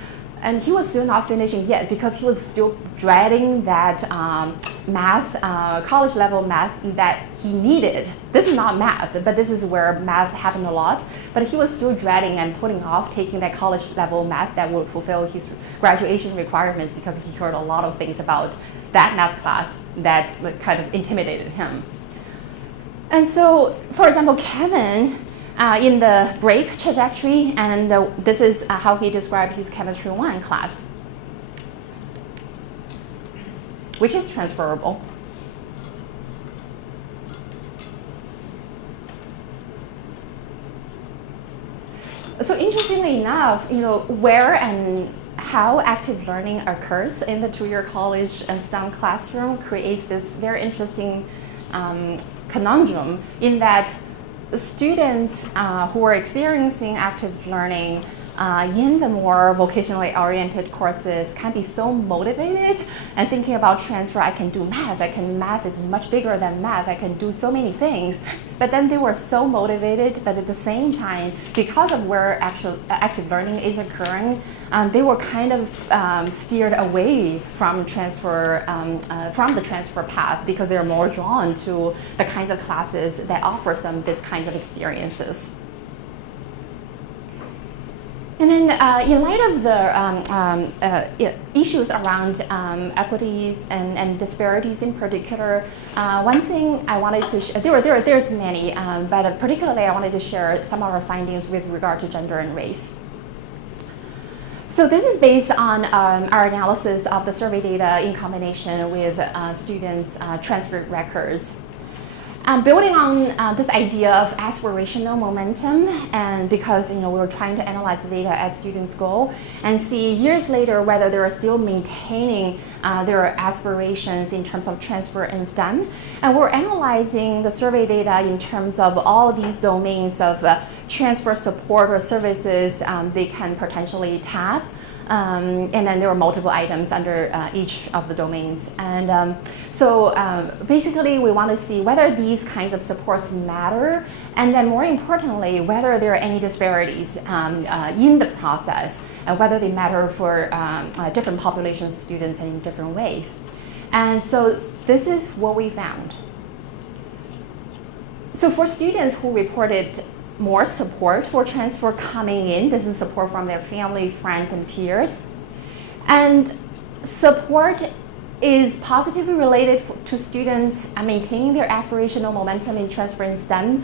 and he was still not finishing yet because he was still dreading that college level math that he needed. This is not math, but this is where math happened a lot. But he was still dreading and putting off taking that college level math that would fulfill his graduation requirements because he heard a lot of things about that math class that kind of intimidated him. And so, for example, Kevin, in the break trajectory, and this is how he described his chemistry 1 class, which is transferable. So interestingly enough, where and how active learning occurs in the 2-year college and STEM classroom creates this very interesting conundrum in that students who are experiencing active learning in the more vocationally oriented courses can be so motivated and thinking about transfer. I can do math. Math is much bigger than math. I can do so many things. But then they were so motivated, but at the same time, because of where actual active learning is occurring, they were kind of steered away from the transfer path because they're more drawn to the kinds of classes that offers them these kinds of experiences. And then in light of the issues around equities and disparities in particular, one thing I wanted to there's many, but particularly I wanted to share some of our findings with regard to gender and race. So this is based on our analysis of the survey data in combination with students' transcript records. Building on this idea of aspirational momentum, and because we were trying to analyze the data as students go and see years later whether they are still maintaining their aspirations in terms of transfer in STEM, and we're analyzing the survey data in terms of all these domains of transfer support or services they can potentially tap. And then there were multiple items under each of the domains. And so basically we want to see whether these kinds of supports matter, and then more importantly, whether there are any disparities in the process, and whether they matter for different populations of students in different ways. And so this is what we found. So for students who reported more support for transfer coming in, this is support from their family, friends, and peers. And support is positively related to students maintaining their aspirational momentum in transfer in STEM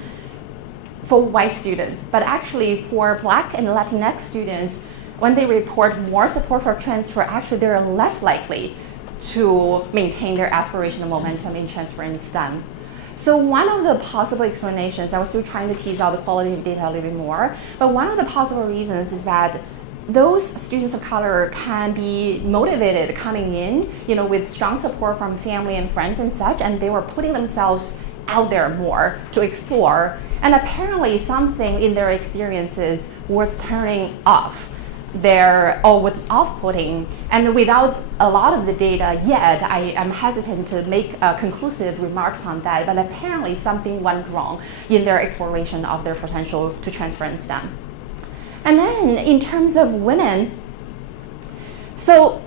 for white students. But actually for Black and Latinx students, when they report more support for transfer, actually they're less likely to maintain their aspirational momentum in transfer in STEM. So one of the possible explanations, I was still trying to tease out the qualitative data a little bit more, but one of the possible reasons is that those students of color can be motivated coming in, with strong support from family and friends and such, and they were putting themselves out there more to explore. And apparently something in their experiences was turning off or what's off-putting. And without a lot of the data yet, I am hesitant to make conclusive remarks on that, but apparently something went wrong in their exploration of their potential to transfer in STEM. And then in terms of women, so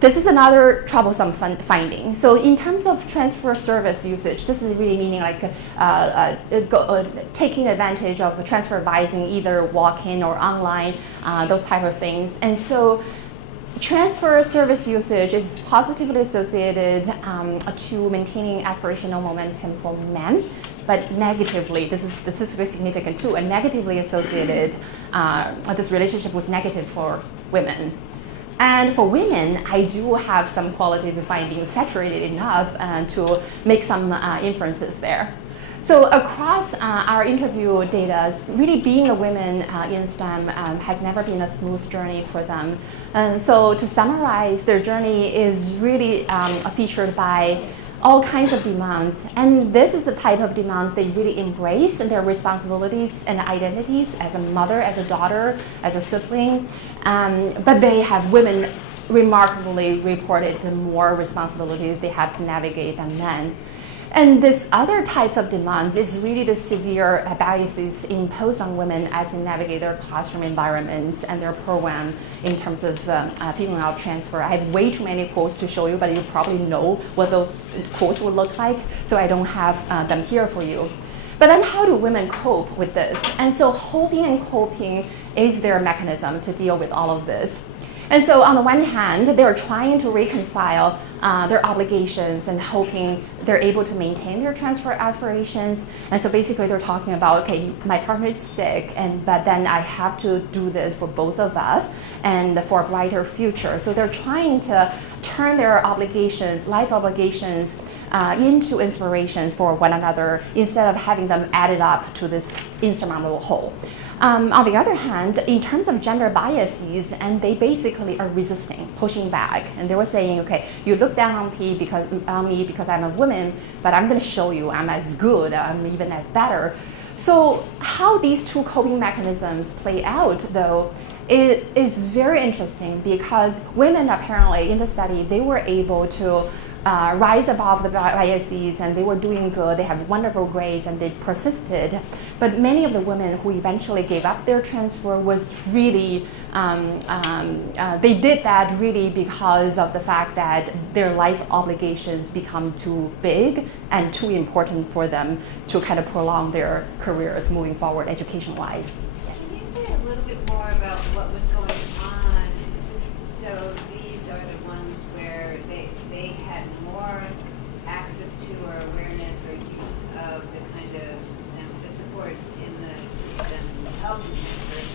this is another troublesome finding. So in terms of transfer service usage, this is really meaning like taking advantage of transfer advising, either walk-in or online, those type of things. And so transfer service usage is positively associated to maintaining aspirational momentum for men, but negatively, this is statistically significant too, and negatively associated, this relationship was negative for women. And for women, I do have some qualitative findings saturated enough to make some inferences there. So across our interview data, really being a woman in STEM has never been a smooth journey for them. And so to summarize, their journey is really featured by all kinds of demands. And this is the type of demands they really embrace in their responsibilities and identities as a mother, as a daughter, as a sibling. But women remarkably reported more responsibilities they had to navigate than men. And this other types of demands is really the severe biases imposed on women as they navigate their classroom environments and their program in terms of figuring out transfer. I have way too many quotes to show you, but you probably know what those quotes would look like, so I don't have them here for you. But then how do women cope with this? And so hoping and coping is their mechanism to deal with all of this. And so on the one hand, they're trying to reconcile their obligations and hoping they're able to maintain their transfer aspirations. And so basically they're talking about, okay, my partner is sick, but then I have to do this for both of us and for a brighter future. So they're trying to turn their obligations, life obligations, into inspirations for one another instead of having them added up to this insurmountable whole. On the other hand, in terms of gender biases, and they basically are resisting, pushing back, and they were saying, okay, you look down on me because I'm a woman, but I'm going to show you I'm as good, I'm even as better. So how these two coping mechanisms play out, though, it is very interesting because women apparently in the study, they were able to rise above the biases, and they were doing good. They had wonderful grades, and they persisted. But many of the women who eventually gave up their transfer was really, they did that really because of the fact that their life obligations become too big and too important for them to kind of prolong their careers moving forward education-wise. Yes. Can you say a little bit more about what was going on? So these are the ones where they had more access to or awareness or use of the kind of system, the supports in the system of health transfers.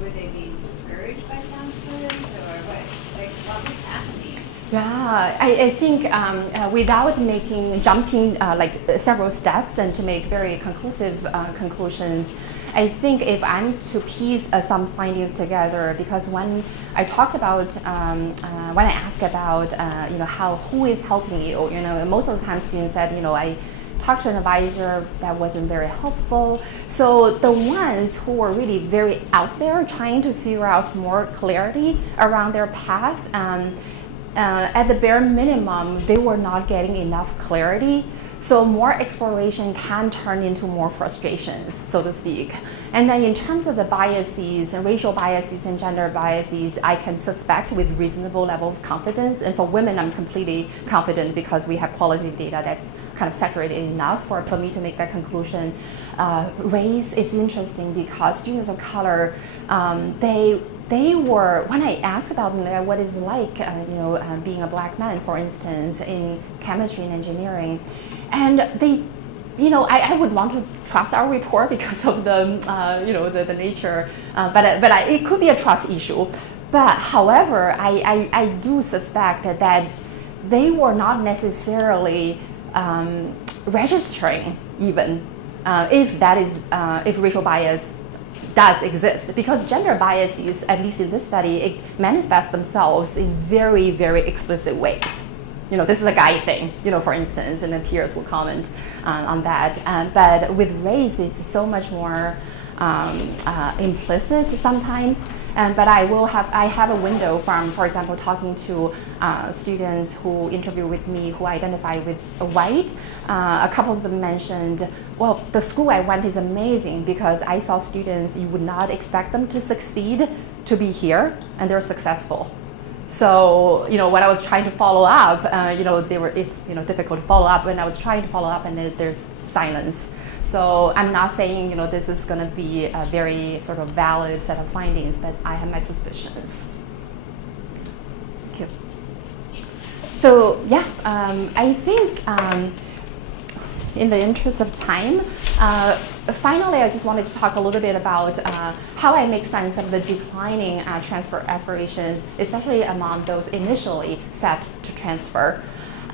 Were they being discouraged by counselors, or what was happening? Yeah, I think without jumping several steps and to make very conclusive conclusions, I think if I'm to piece some findings together, because when I talked about, when I asked about, who is helping you, most of the time students said, I talked to an advisor that wasn't very helpful. So the ones who were really very out there trying to figure out more clarity around their path, at the bare minimum, they were not getting enough clarity. So more exploration can turn into more frustrations, so to speak. And then in terms of the biases, and racial biases and gender biases, I can suspect with reasonable level of confidence. And for women, I'm completely confident because we have qualitative data that's kind of saturated enough for me to make that conclusion. Race is interesting because students of color, they were, when I asked about what it's like, being a black man, for instance, in chemistry and engineering, and they, I would want to trust our report because of the, the nature, but it could be a trust issue. But however, I do suspect that they were not necessarily registering even if racial bias does exist, because gender biases, at least in this study, it manifests themselves in very, very explicit ways. This is a guy thing, for instance, and then peers will comment on that. But with race, it's so much more implicit sometimes. But I have a window from, for example, talking to students who interview with me who identify with white. A couple of them mentioned, well, the school I went is amazing because I saw students you would not expect them to succeed to be here, and they're successful. So, when I was trying to follow up, it's difficult to follow up. When I was trying to follow up, and there's silence. So I'm not saying, this is going to be a very sort of valid set of findings, but I have my suspicions. Thank you. So yeah, I think in the interest of time, finally, I just wanted to talk a little bit about how I make sense of the declining transfer aspirations, especially among those initially set to transfer.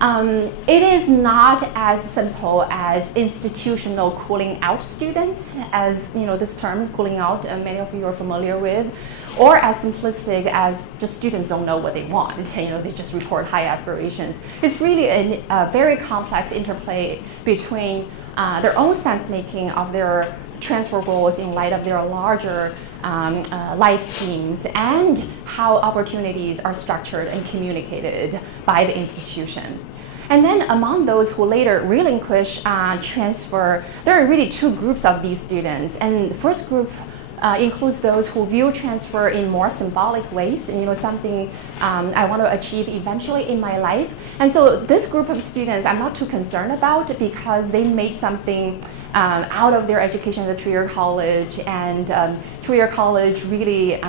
It is not as simple as institutional cooling out students, as this term cooling out, many of you are familiar with, or as simplistic as just students don't know what they want. They just report high aspirations. It's really a very complex interplay between their own sense making of their transfer goals in light of their larger life schemes and how opportunities are structured and communicated by the institution. And then among those who later relinquish transfer, there are really two groups of these students. And the first group includes those who view transfer in more symbolic ways, and something I want to achieve eventually in my life. And so this group of students I'm not too concerned about because they made something out of their education at a two-year college, and two-year college really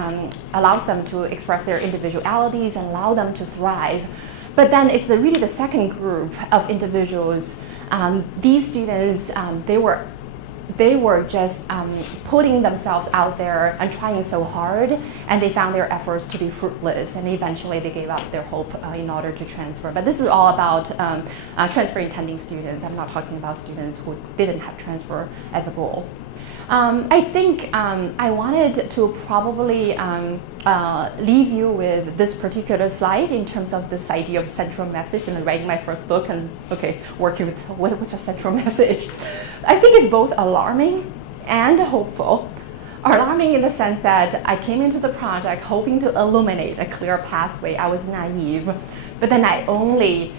allows them to express their individualities and allow them to thrive. But then it's really the second group of individuals. These students, they were just putting themselves out there and trying so hard, and they found their efforts to be fruitless, and eventually they gave up their hope in order to transfer. But this is all about transfer intending students. I'm not talking about students who didn't have transfer as a goal. I think I wanted to probably leave you with this particular slide in terms of this idea of central message, and writing my first book and working with what's our central message. I think it's both alarming and hopeful. Alarming in the sense that I came into the project hoping to illuminate a clear pathway. I was naive, but then I only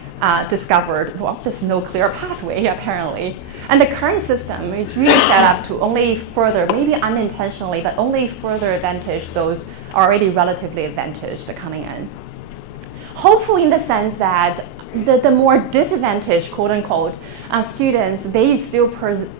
discovered, well, there's no clear pathway apparently. And the current system is really set up to only further, maybe unintentionally, but only further advantage those already relatively advantaged coming in. Hopeful in the sense that the more disadvantaged, quote unquote, students, they still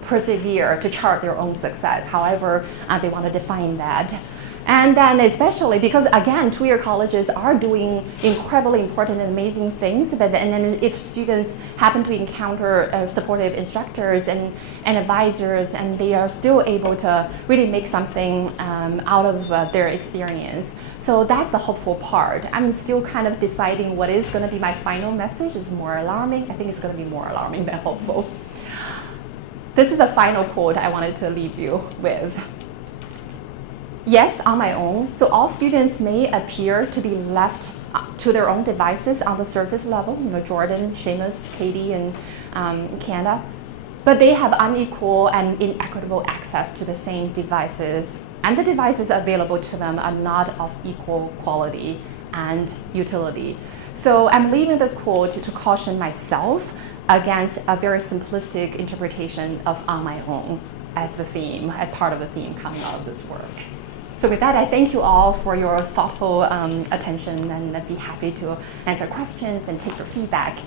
persevere to chart their own success, however they want to define that. And then especially because, again, two-year colleges are doing incredibly important and amazing things, but then if students happen to encounter supportive instructors and advisors, and they are still able to really make something out of their experience. So that's the hopeful part. I'm still kind of deciding what is going to be my final message. Is more alarming? I think it's going to be more alarming than hopeful. This is the final quote I wanted to leave you with. Yes, on my own. So all students may appear to be left to their own devices on the surface level, Jordan, Seamus, Katie, and Kanda, but they have unequal and inequitable access to the same devices, and the devices available to them are not of equal quality and utility. So I'm leaving this quote to caution myself against a very simplistic interpretation of on my own as the theme, as part of the theme coming out of this work. So with that, I thank you all for your thoughtful attention, and I'd be happy to answer questions and take your feedback.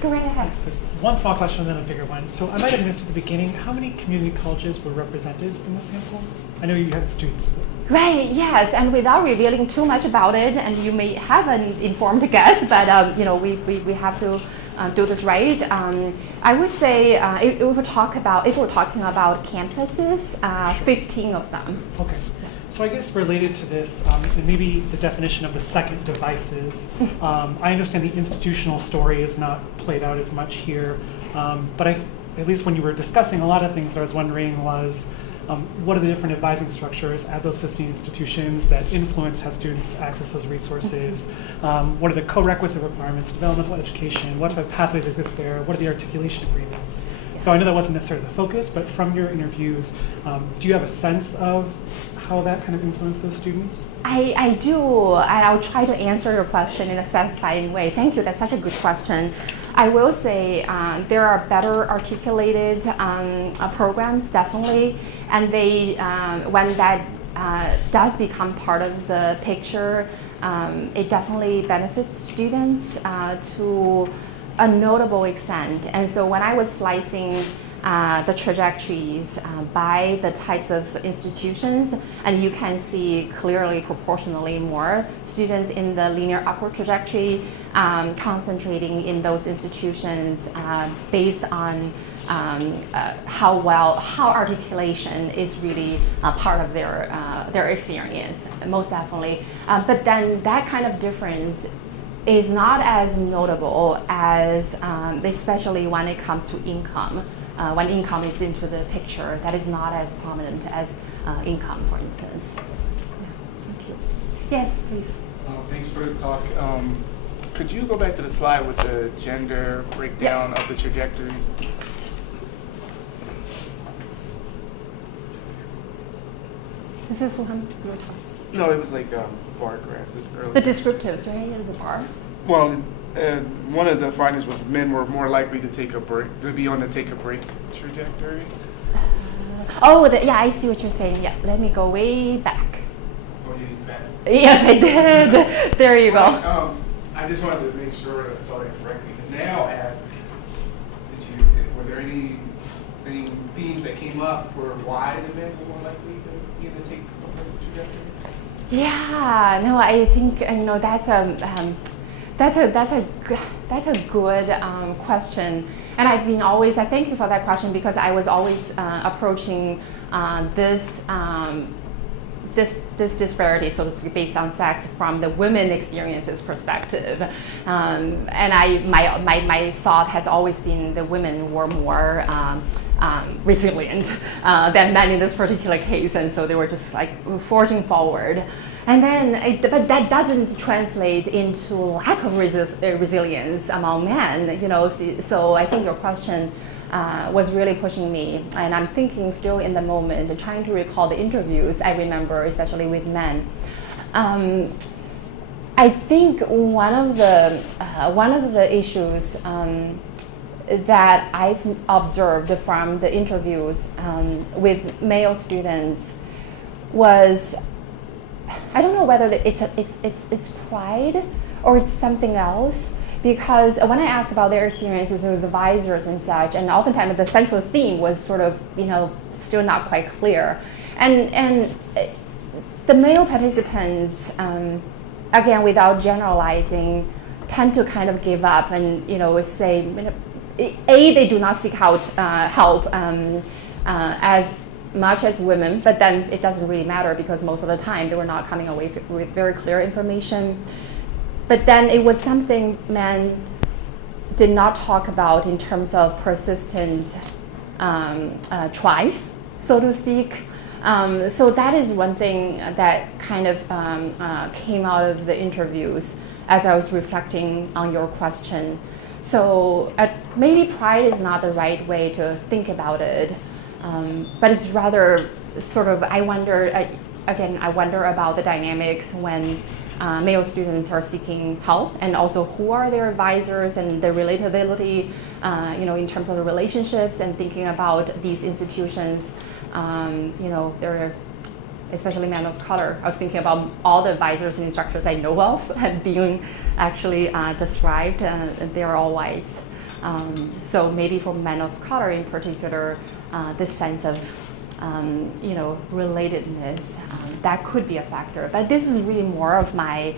Go right ahead. So one small question and then a bigger one. So I might have missed at the beginning, how many community colleges were represented in the sample? I know you had students. Right, yes, and without revealing too much about it, and you may have an informed guess, but we have to do this right. I would say if we're talking about campuses, 15 of them. Okay. So I guess related to this, and maybe the definition of the second devices, I understand the institutional story is not played out as much here, but at least when you were discussing a lot of things, I was wondering was, what are the different advising structures at those 15 institutions that influence how students access those resources? What are the co-requisite requirements, developmental education, what type of pathways exist there, what are the articulation agreements? So I know that wasn't necessarily the focus, but from your interviews, do you have a sense of how that kind of influenced those students? I do, and I'll try to answer your question in a satisfying way. Thank you, that's such a good question. I will say there are better articulated programs, definitely, and they, when that does become part of the picture, it definitely benefits students to a notable extent. And so when I was slicing the trajectories by the types of institutions, and you can see clearly proportionally more students in the linear upward trajectory concentrating in those institutions based on how articulation is really part of their experience, most definitely. But then that kind of difference is not as notable as, especially when it comes to income. When income is into the picture, that is not as prominent as income, for instance. Yeah, thank you. Yes, please. Thanks for the talk. Could you go back to the slide with the gender breakdown of the trajectories? Is this one? No, it was like bar graphs earlier. The descriptives, right? The bars? Well, And one of the findings was men were more likely to be on the take a break trajectory. Yeah, I see what you're saying. Yeah, let me go way back. Oh, you passed. Yes, I did. There you go. I just wanted to make sure I saw that correctly. And now ask, were there any themes that came up for why the men were more likely to be in the take a break trajectory? Yeah, no, I think that's a good question, and I've been always. I thank you for that question because I was always approaching this disparity, so to speak, based on sex from the women experiences perspective, and my thought has always been the women were more resilient than men in this particular case, and so they were just like forging forward. And then, but that doesn't translate into lack of resilience among men, So I think your question was really pushing me, and I'm thinking still in the moment, trying to recall the interviews I remember, especially with men. I think one of the issues that I've observed from the interviews with male students was, I don't know whether it's pride or it's something else, because when I ask about their experiences with advisors and such, and oftentimes the central theme was sort of still not quite clear, and the male participants, again without generalizing, tend to kind of give up and say, they do not seek out help as much as women, but then it doesn't really matter because most of the time they were not coming away with very clear information. But then it was something men did not talk about in terms of persistent tries, so to speak. So that is one thing that kind of came out of the interviews as I was reflecting on your question. So maybe pride is not the right way to think about it. But it's rather sort of, I wonder about the dynamics when male students are seeking help, and also who are their advisors and the relatability, in terms of the relationships, and thinking about these institutions, they're especially men of color. I was thinking about all the advisors and instructors I know of and being actually described, they're all white. So maybe for men of color in particular, this sense of relatedness, that could be a factor. But this is really more of my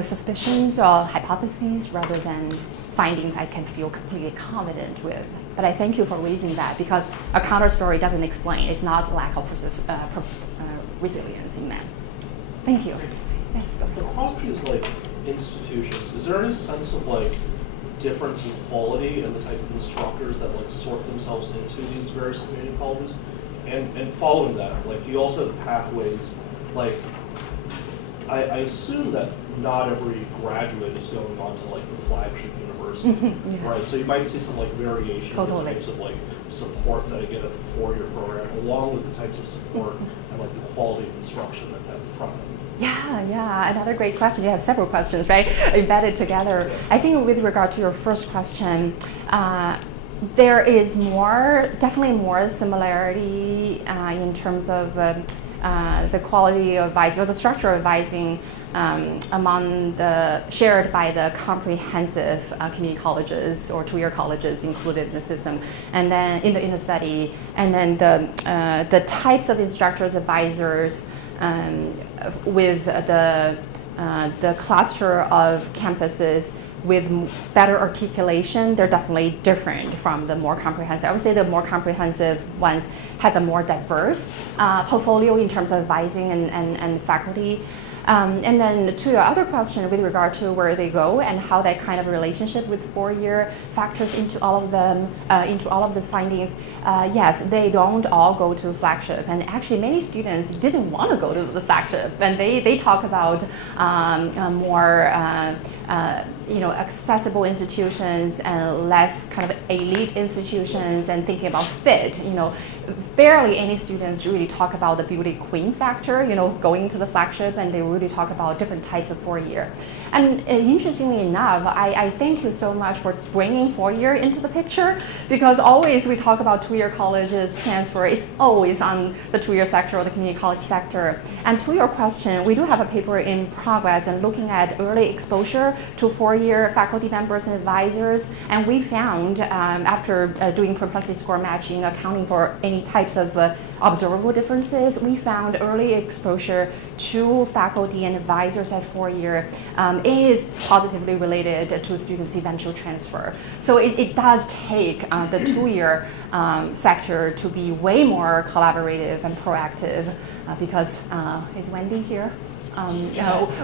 suspicions or hypotheses rather than findings I can feel completely confident with. But I thank you for raising that, because a counter story doesn't explain. It's not lack of resilience in men. Thank you. Yes, go ahead. Across these institutions, is there any sense of difference in quality and the type of instructors that sort themselves into these various community colleges? And following that, do you also have pathways? I assume that not every graduate is going on to the flagship university, Yeah. right? So you might see some variation in the Totally. types of support that I get at the four-year program, along with the types of support and the quality of instruction at the front end. Yeah, another great question. You have several questions, right, embedded together. I think with regard to your first question, there is definitely more similarity in terms of the quality of advice or the structure of advising shared by the comprehensive community colleges or two-year colleges included in the system, and then in the study, and then the types of instructors, advisors, with the cluster of campuses with better articulation, they're definitely different from the more comprehensive. I would say the more comprehensive ones has a more diverse portfolio in terms of advising and faculty. And then to your other question with regard to where they go and how that kind of relationship with four-year factors into all of them, into all of these findings, yes, they don't all go to flagship. And actually many students didn't want to go to the flagship, and they talk about more accessible institutions and less kind of elite institutions, and thinking about fit. Barely any students really talk about the beauty queen factor, going to the flagship, and they really talk about different types of 4-year. And interestingly enough, I thank you so much for bringing 4-year into the picture, because always we talk about 2-year colleges transfer, it's always on the 2-year sector or the community college sector. And to your question, we do have a paper in progress and looking at early exposure to 4-year faculty members and advisors, and we found after doing propensity score matching, accounting for any types of observable differences, we found early exposure to faculty and advisors at 4-year is positively related to students' eventual transfer. So it does take the 2-year sector to be way more collaborative and proactive because, is Wendy here?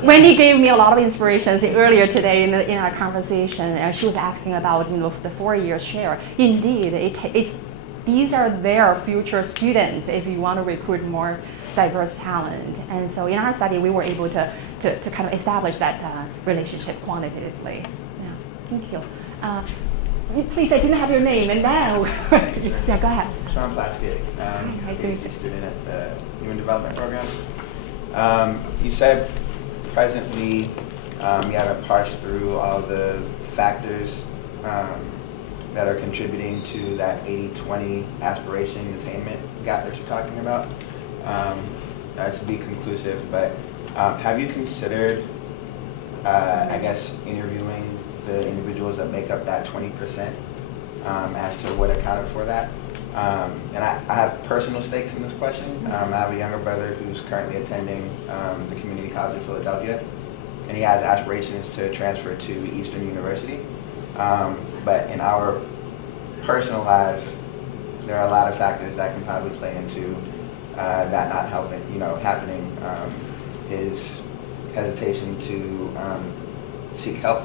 Wendy gave me a lot of inspirations earlier today in our conversation, and she was asking about the 4-year share. Indeed, these are their future students if you want to recruit more diverse talent. And so in our study, we were able to kind of establish that relationship quantitatively. Yeah, thank you. Please, I didn't have your name, and now, yeah, go ahead. Sean Blaskett, Nice to meet you. PhD student at the Human Development Program. You said presently you haven't parsed through all the factors that are contributing to that 80-20 aspiration attainment gap that you're talking about. To be conclusive, but have you considered, I guess, interviewing the individuals that make up that 20% as to what accounted for that? And I have personal stakes in this question. I have a younger brother who's currently attending the Community College of Philadelphia, and he has aspirations to transfer to Eastern University. But in our personal lives, there are a lot of factors that can probably play into that not helping, happening. His hesitation to seek help,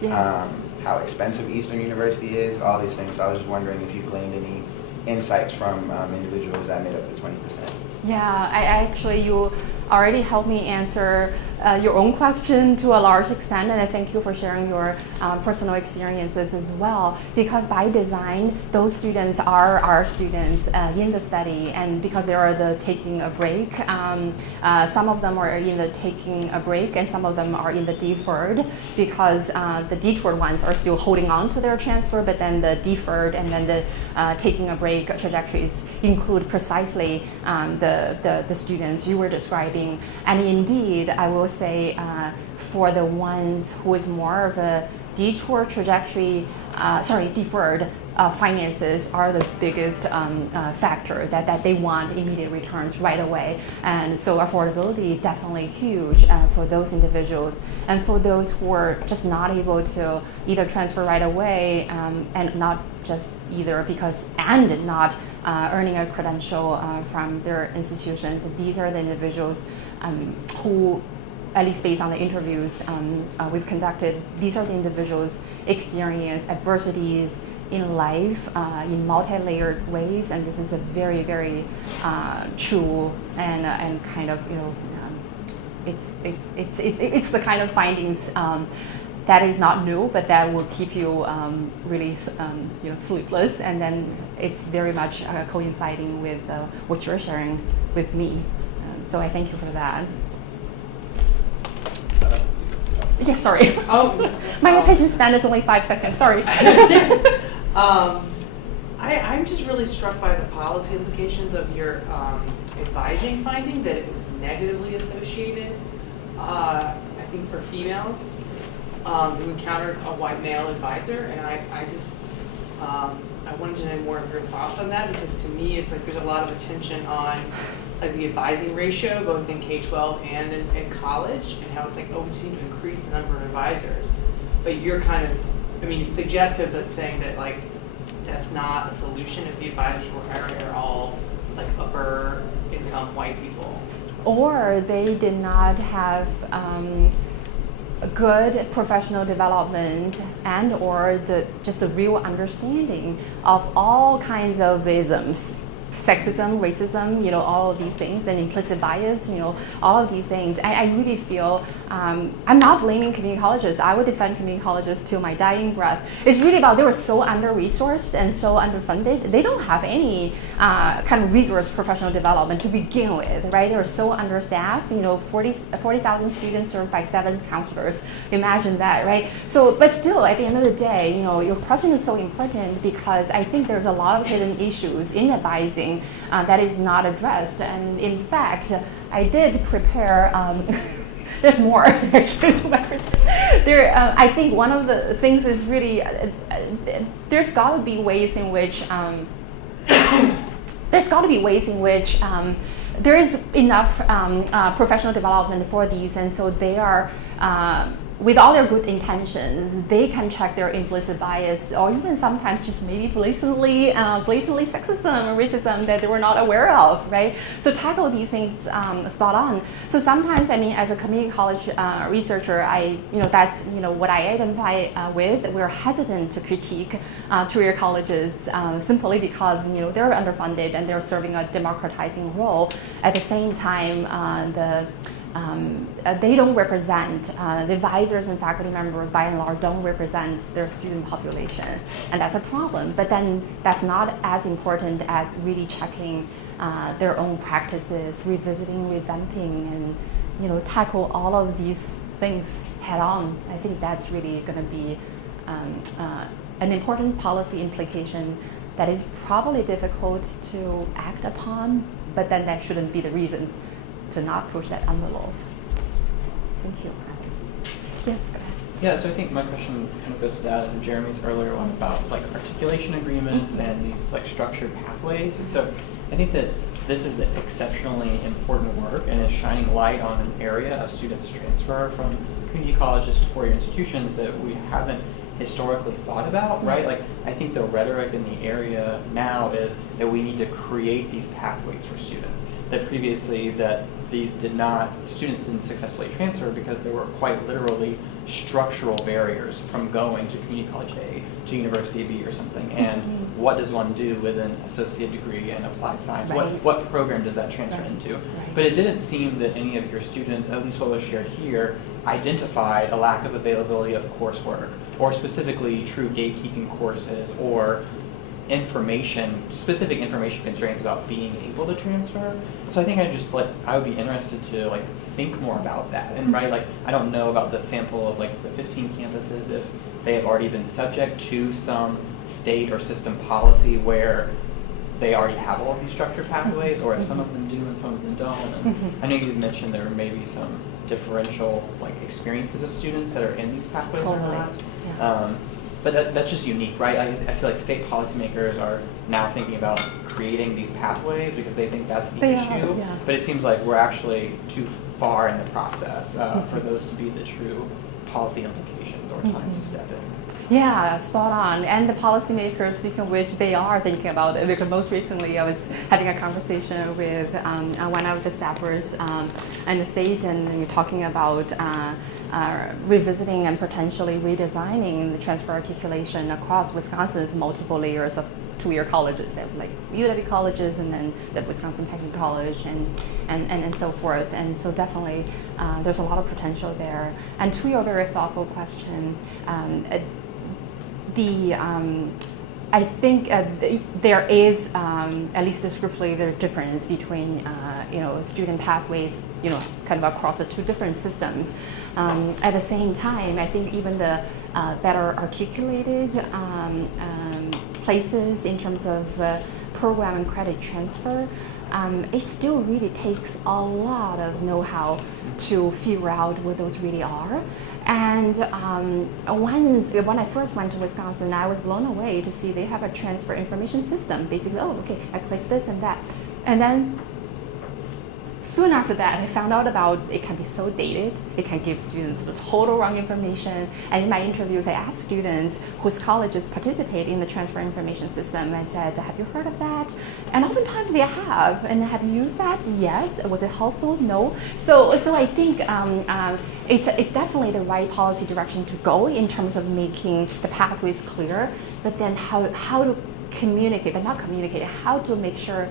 Yes. how expensive Eastern University is, all these things. So I was just wondering if you gleaned any insights from individuals that made up the 20%. Yeah, you already helped me answer your own question to a large extent, and I thank you for sharing your personal experiences as well, because by design, those students are our students in the study, and because they are the taking a break, some of them are in the taking a break, and some of them are in the deferred, because the detoured ones are still holding on to their transfer, but then the deferred and then the taking a break trajectories include precisely the students you were describing. And indeed, I will say for the ones who is more of a detour trajectory, deferred finances are the biggest factor that they want immediate returns right away. And so affordability definitely huge for those individuals. And for those who are just not able to either transfer right away and not just either because and not earning a credential from their institutions. These are the individuals who, at least based on the interviews we've conducted, these are the individuals experience adversities in life in multi-layered ways, and this is a very, very true and kind of it's the kind of findings that is not new, but that will keep you really sleepless, and then it's very much coinciding with what you're sharing with me. So I thank you for that. Yeah, sorry. My attention span is only 5 seconds. Sorry. I'm just really struck by the policy implications of your advising finding that it was negatively associated, I think, for females who encountered a white male advisor, and I wanted to know more of your thoughts on that, because to me it's like there's a lot of attention on like the advising ratio both in K-12 and in college, and how it's like, oh, we just need to increase the number of advisors. But you're kind of, it's suggestive that saying that like that's not a solution if the advisors we're hiring are all like upper income white people. Or they did not have good professional development and or just the real understanding of all kinds of isms sexism, racism, all of these things, and implicit bias, all of these things. I really feel, I'm not blaming community colleges. I would defend community colleges to my dying breath. It's really about they were so under-resourced and so underfunded. They don't have any kind of rigorous professional development to begin with, right? They were so understaffed, 40,000 students served by 7 counselors. Imagine that, right? So, but still, at the end of the day, your question is so important because I think there's a lot of hidden issues in advising that is not addressed. And in fact, I did prepare, there's more actually to my first. I think one of the things is really, there's got to be ways in which, there is enough professional development for these, and so they are, with all their good intentions, they can check their implicit bias, or even sometimes just maybe blatantly sexism or racism that they were not aware of, right? So tackle these things spot on. So sometimes, as a community college researcher, that's what I identify with. We're hesitant to critique two-year colleges simply because they're underfunded and they're serving a democratizing role. At the same time, they don't represent, the advisors and faculty members by and large don't represent their student population, and that's a problem. But then that's not as important as really checking their own practices, revisiting, revamping, and tackle all of these things head on. I think that's really going to be an important policy implication that is probably difficult to act upon, but then that shouldn't be the reason to not push that envelope. Thank you. Yes, go ahead. Yeah, so I think my question kind of goes to that and Jeremy's earlier one about articulation agreements and these structured pathways. And so I think that this is exceptionally important work and is shining light on an area of students transfer from community colleges to four-year institutions that we haven't historically thought about, right? I think the rhetoric in the area now is that we need to create these pathways for students. That previously students didn't successfully transfer because there were quite literally structural barriers from going to community college A to University B or something. And what does one do with an associate degree in applied science? Right. What program does that transfer Right. into? Right. But it didn't seem that any of your students, at least what was shared here, identified a lack of availability of coursework, or specifically true gatekeeping courses, or specific information constraints about being able to transfer. So I think I would be interested to think more about that. And I don't know about the sample of the 15 campuses, if they have already been subject to some state or system policy where they already have all of these structured pathways, or if some of them do and some of them don't. And I know you mentioned there may be some differential experiences of students that are in these pathways or Totally. not. Yeah. But that's just unique, right? I feel like state policymakers are now thinking about creating these pathways because they think that's the issue. Yeah. But it seems like we're actually too far in the process for those to be the true policy implications or time to step in. Yeah, spot on. And the policymakers, speaking of which, they are thinking about it. Because most recently, I was having a conversation with one of the staffers in the state, and we were talking about revisiting and potentially redesigning the transfer articulation across Wisconsin's multiple layers of two-year colleges. They have UW colleges, and then the Wisconsin Technical College, and so forth. And so definitely, there's a lot of potential there. And to your very thoughtful question, I think there is, at least descriptively, there's a difference between student pathways, kind of across the two different systems. At the same time, I think even the better articulated places in terms of program and credit transfer, it still really takes a lot of know-how to figure out what those really are. And when I first went to Wisconsin, I was blown away to see they have a transfer information system. Basically, I click this and that. And then soon after that, I found out about it can be so dated. It can give students the total wrong information. And in my interviews, I asked students whose colleges participate in the transfer information system. I said, have you heard of that? And oftentimes they have. And have you used that? Yes. Was it helpful? No. So I think it's definitely the right policy direction to go in terms of making the pathways clear. But then how to communicate, but not communicate, how to make sure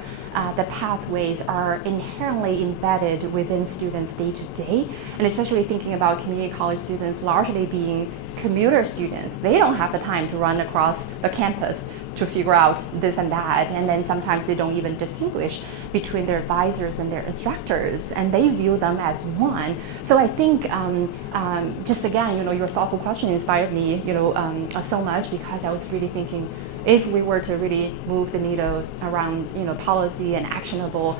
the pathways are inherently embedded within students day to day, and especially thinking about community college students largely being commuter students. They don't have the time to run across the campus to figure out this and that, and then sometimes they don't even distinguish between their advisors and their instructors, and they view them as one. So I think just again, your thoughtful question inspired me, so much, because I was really thinking, if we were to really move the needles around, policy and actionable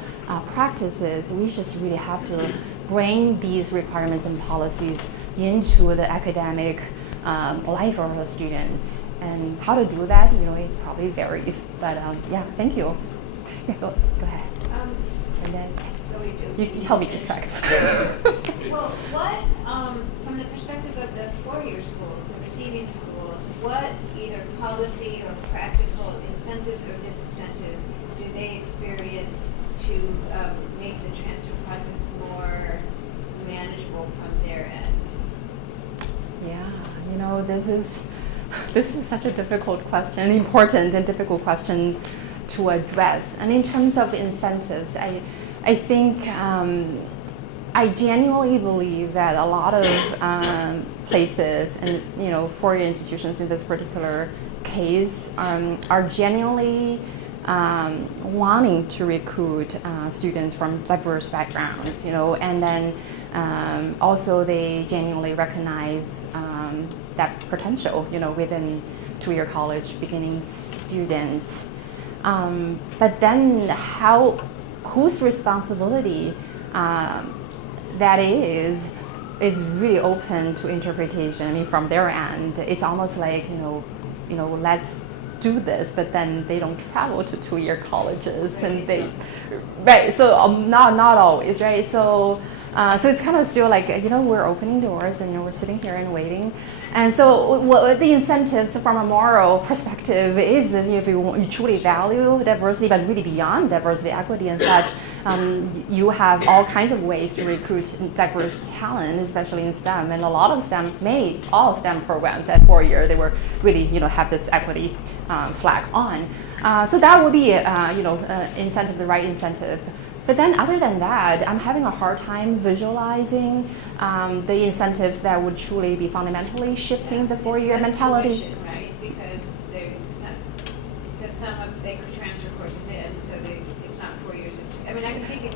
practices, we just really have to bring these requirements and policies into the academic life of our students. And how to do that, it probably varies. But yeah, thank you. Yeah, go ahead. And then you help me keep track. Well, what, from the perspective of the four-year schools, the receiving schools, what either policy or practical incentives or disincentives do they experience to make the transfer process more manageable from their end? Yeah, this is such a difficult question, an important and difficult question to address. And in terms of the incentives, I think I genuinely believe that a lot of places and four-year institutions in this particular case are genuinely wanting to recruit students from diverse backgrounds, and then also they genuinely recognize that potential, within two-year college beginning students. But then whose responsibility that is really open to interpretation. I mean, from their end, it's almost like, let's do this, but then they don't travel to two-year colleges, and they, right? So not always, right? So it's kind of still like, we're opening doors, and we're sitting here and waiting. And so what the incentives from a moral perspective is that if you truly value diversity, but really beyond diversity, equity and such, you have all kinds of ways to recruit diverse talent, especially in STEM. And a lot of STEM, all STEM programs at 4 year, they were really, have this equity flag on. So that would be, incentive, the right incentive. But then other than that, I'm having a hard time visualizing the incentives that would truly be fundamentally shifting the four-year mentality. Tuition, right? Because they could transfer courses in, so it's not 4 years. I mean, I can think of,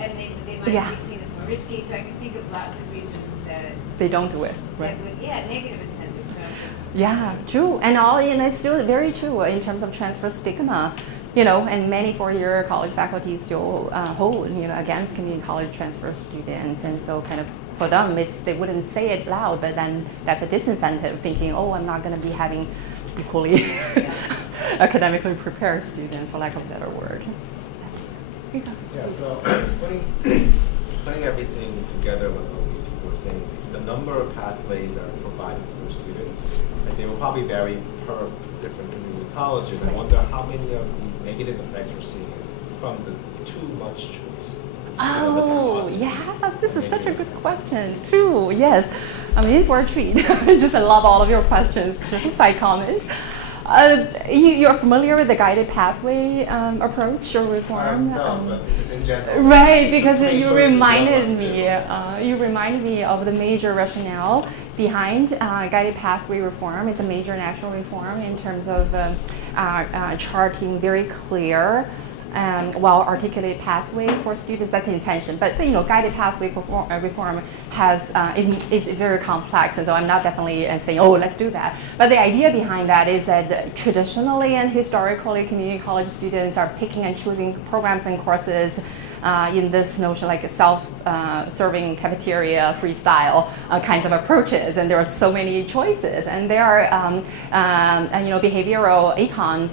and they might be seen as more risky, so I can think of lots of reasons that they don't do it. Right. That would, negative incentives. So yeah, true, and it's still very true in terms of transfer stigma. And many four-year college faculty still hold, against community college transfer students. And so kind of for them, they wouldn't say it loud, but then that's a disincentive, thinking, I'm not going to be having equally academically prepared students, for lack of a better word. Yeah, so putting everything together with what these people were saying, the number of pathways that are provided for students, they will probably vary per different community colleges. I wonder how many of the negative effects we're seeing is from the too much choice. Oh, yeah, this is such a good question, too. Yes, I'm in for a treat. I love all of your questions. Just a side comment. You're familiar with the guided pathway approach or reform? No, but just in general. Right, because you reminded me of the major rationale behind guided pathway reform. It's a major national reform in terms of charting very clear well-articulated pathway for students. That's the intention. But guided pathway reform is very complex, and so I'm not definitely saying, let's do that. But the idea behind that is that traditionally and historically, community college students are picking and choosing programs and courses in this notion like self-serving cafeteria freestyle kinds of approaches, and there are so many choices, and there are behavioral econ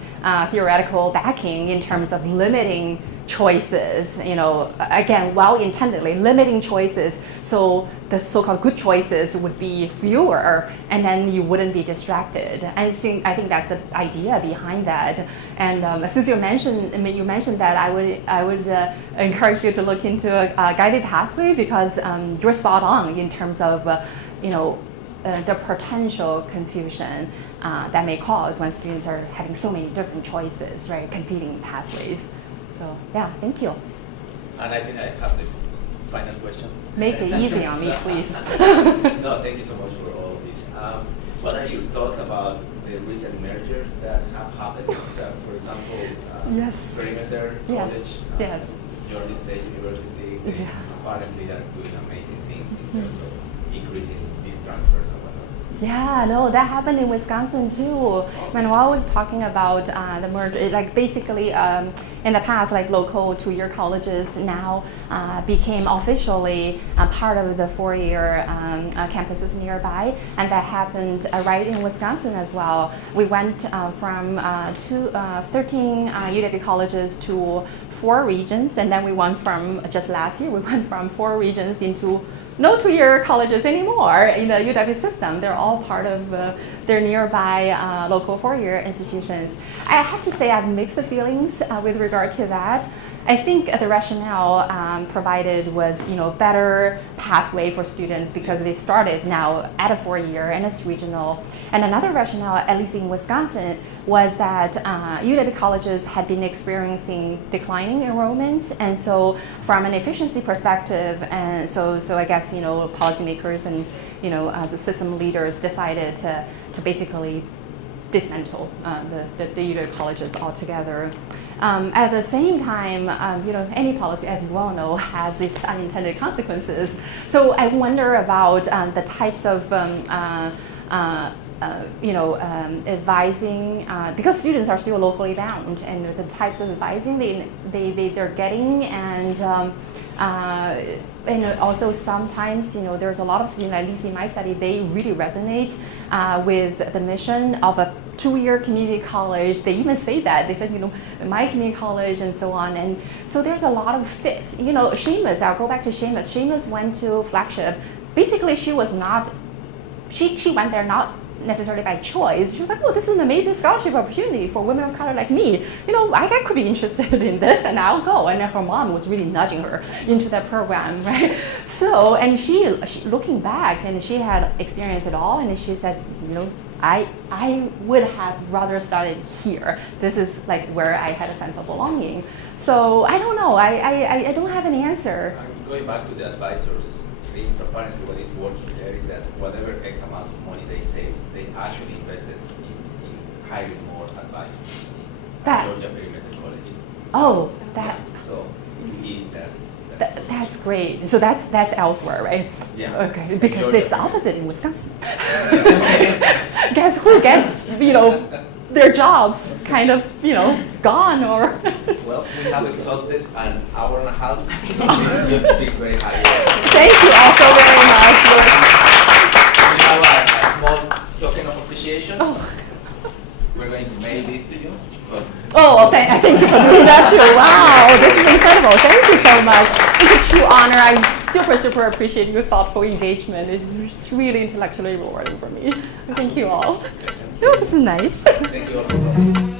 theoretical backing in terms of limiting choices, again, well-intendedly limiting choices, so the so-called good choices would be fewer, and then you wouldn't be distracted. And I think that's the idea behind that. And since you mentioned that, I would encourage you to look into a guided pathway, because you're spot on in terms of the potential confusion. that may cause when students are having so many different choices, right, competing pathways. So yeah, thank you. And I think I have the final question. Make it easy on me, please. No, thank you so much for all of this. What are your thoughts about the recent mergers that have happened? So, for example, Yes. Perimeter Yes. College, Yes. Georgia State University, they Yeah. apparently are doing amazing things in terms of increasing these transfers and whatnot. Yeah, no, that happened in Wisconsin too. Manuel was talking about the merger, like basically in the past, like local two-year colleges now became officially part of the four-year campuses nearby, and that happened right in Wisconsin as well. We went from 13 UW colleges to 4 regions, and then we went from, just last year, we went from 4 regions into no two-year colleges anymore in the UW system. They're all part of their nearby local four-year institutions. I have to say I have mixed feelings with regard to that. I think the rationale provided was, better pathway for students because they started now at a 4-year and it's regional. And another rationale, at least in Wisconsin, was that UW colleges had been experiencing declining enrollments, and so from an efficiency perspective, and so I guess policymakers and the system leaders decided to basically dismantle the UW colleges altogether. At the same time, any policy, as you well know, has its unintended consequences. So I wonder about the types of advising, because students are still locally bound, and the types of advising they're getting, and also sometimes there's a lot of students, at least in my study, they really resonate with the mission of a 2-year community college. They even say that. They said, my community college and so on. And so there's a lot of fit. Seamus, I'll go back to Seamus. Seamus went to Flagship. Basically, she was not, she went there not necessarily by choice. She was like, oh, this is an amazing scholarship opportunity for women of color like me. I could be interested in this, and I'll go. And her mom was really nudging her into that program, right? So, and she looking back, and she had experienced it all, and she said, I would have rather started here. This is like where I had a sense of belonging. So I don't know. I don't have an answer. I'm going back to the advisors. Apparently what is working there is that whatever X amount of money they save, they actually invested in hiring more advisors at Georgia Perimeter College. Oh, that. So it is that. That's great. So that's elsewhere, right? Yeah. Okay, because it's the opposite in Wisconsin. Guess who gets, their jobs kind of, gone or. Well, we have exhausted an hour and a half. So this speaks very highly. Thank you all so very much. We have a small token of appreciation. Oh. We're going to mail this to you. Oh, thank you for doing that too. Wow, this is incredible. Thank you so much. It's a true honor. I super appreciate your thoughtful engagement. It's really intellectually rewarding for me. Thank you all. Oh, this is nice. Thank you all for coming.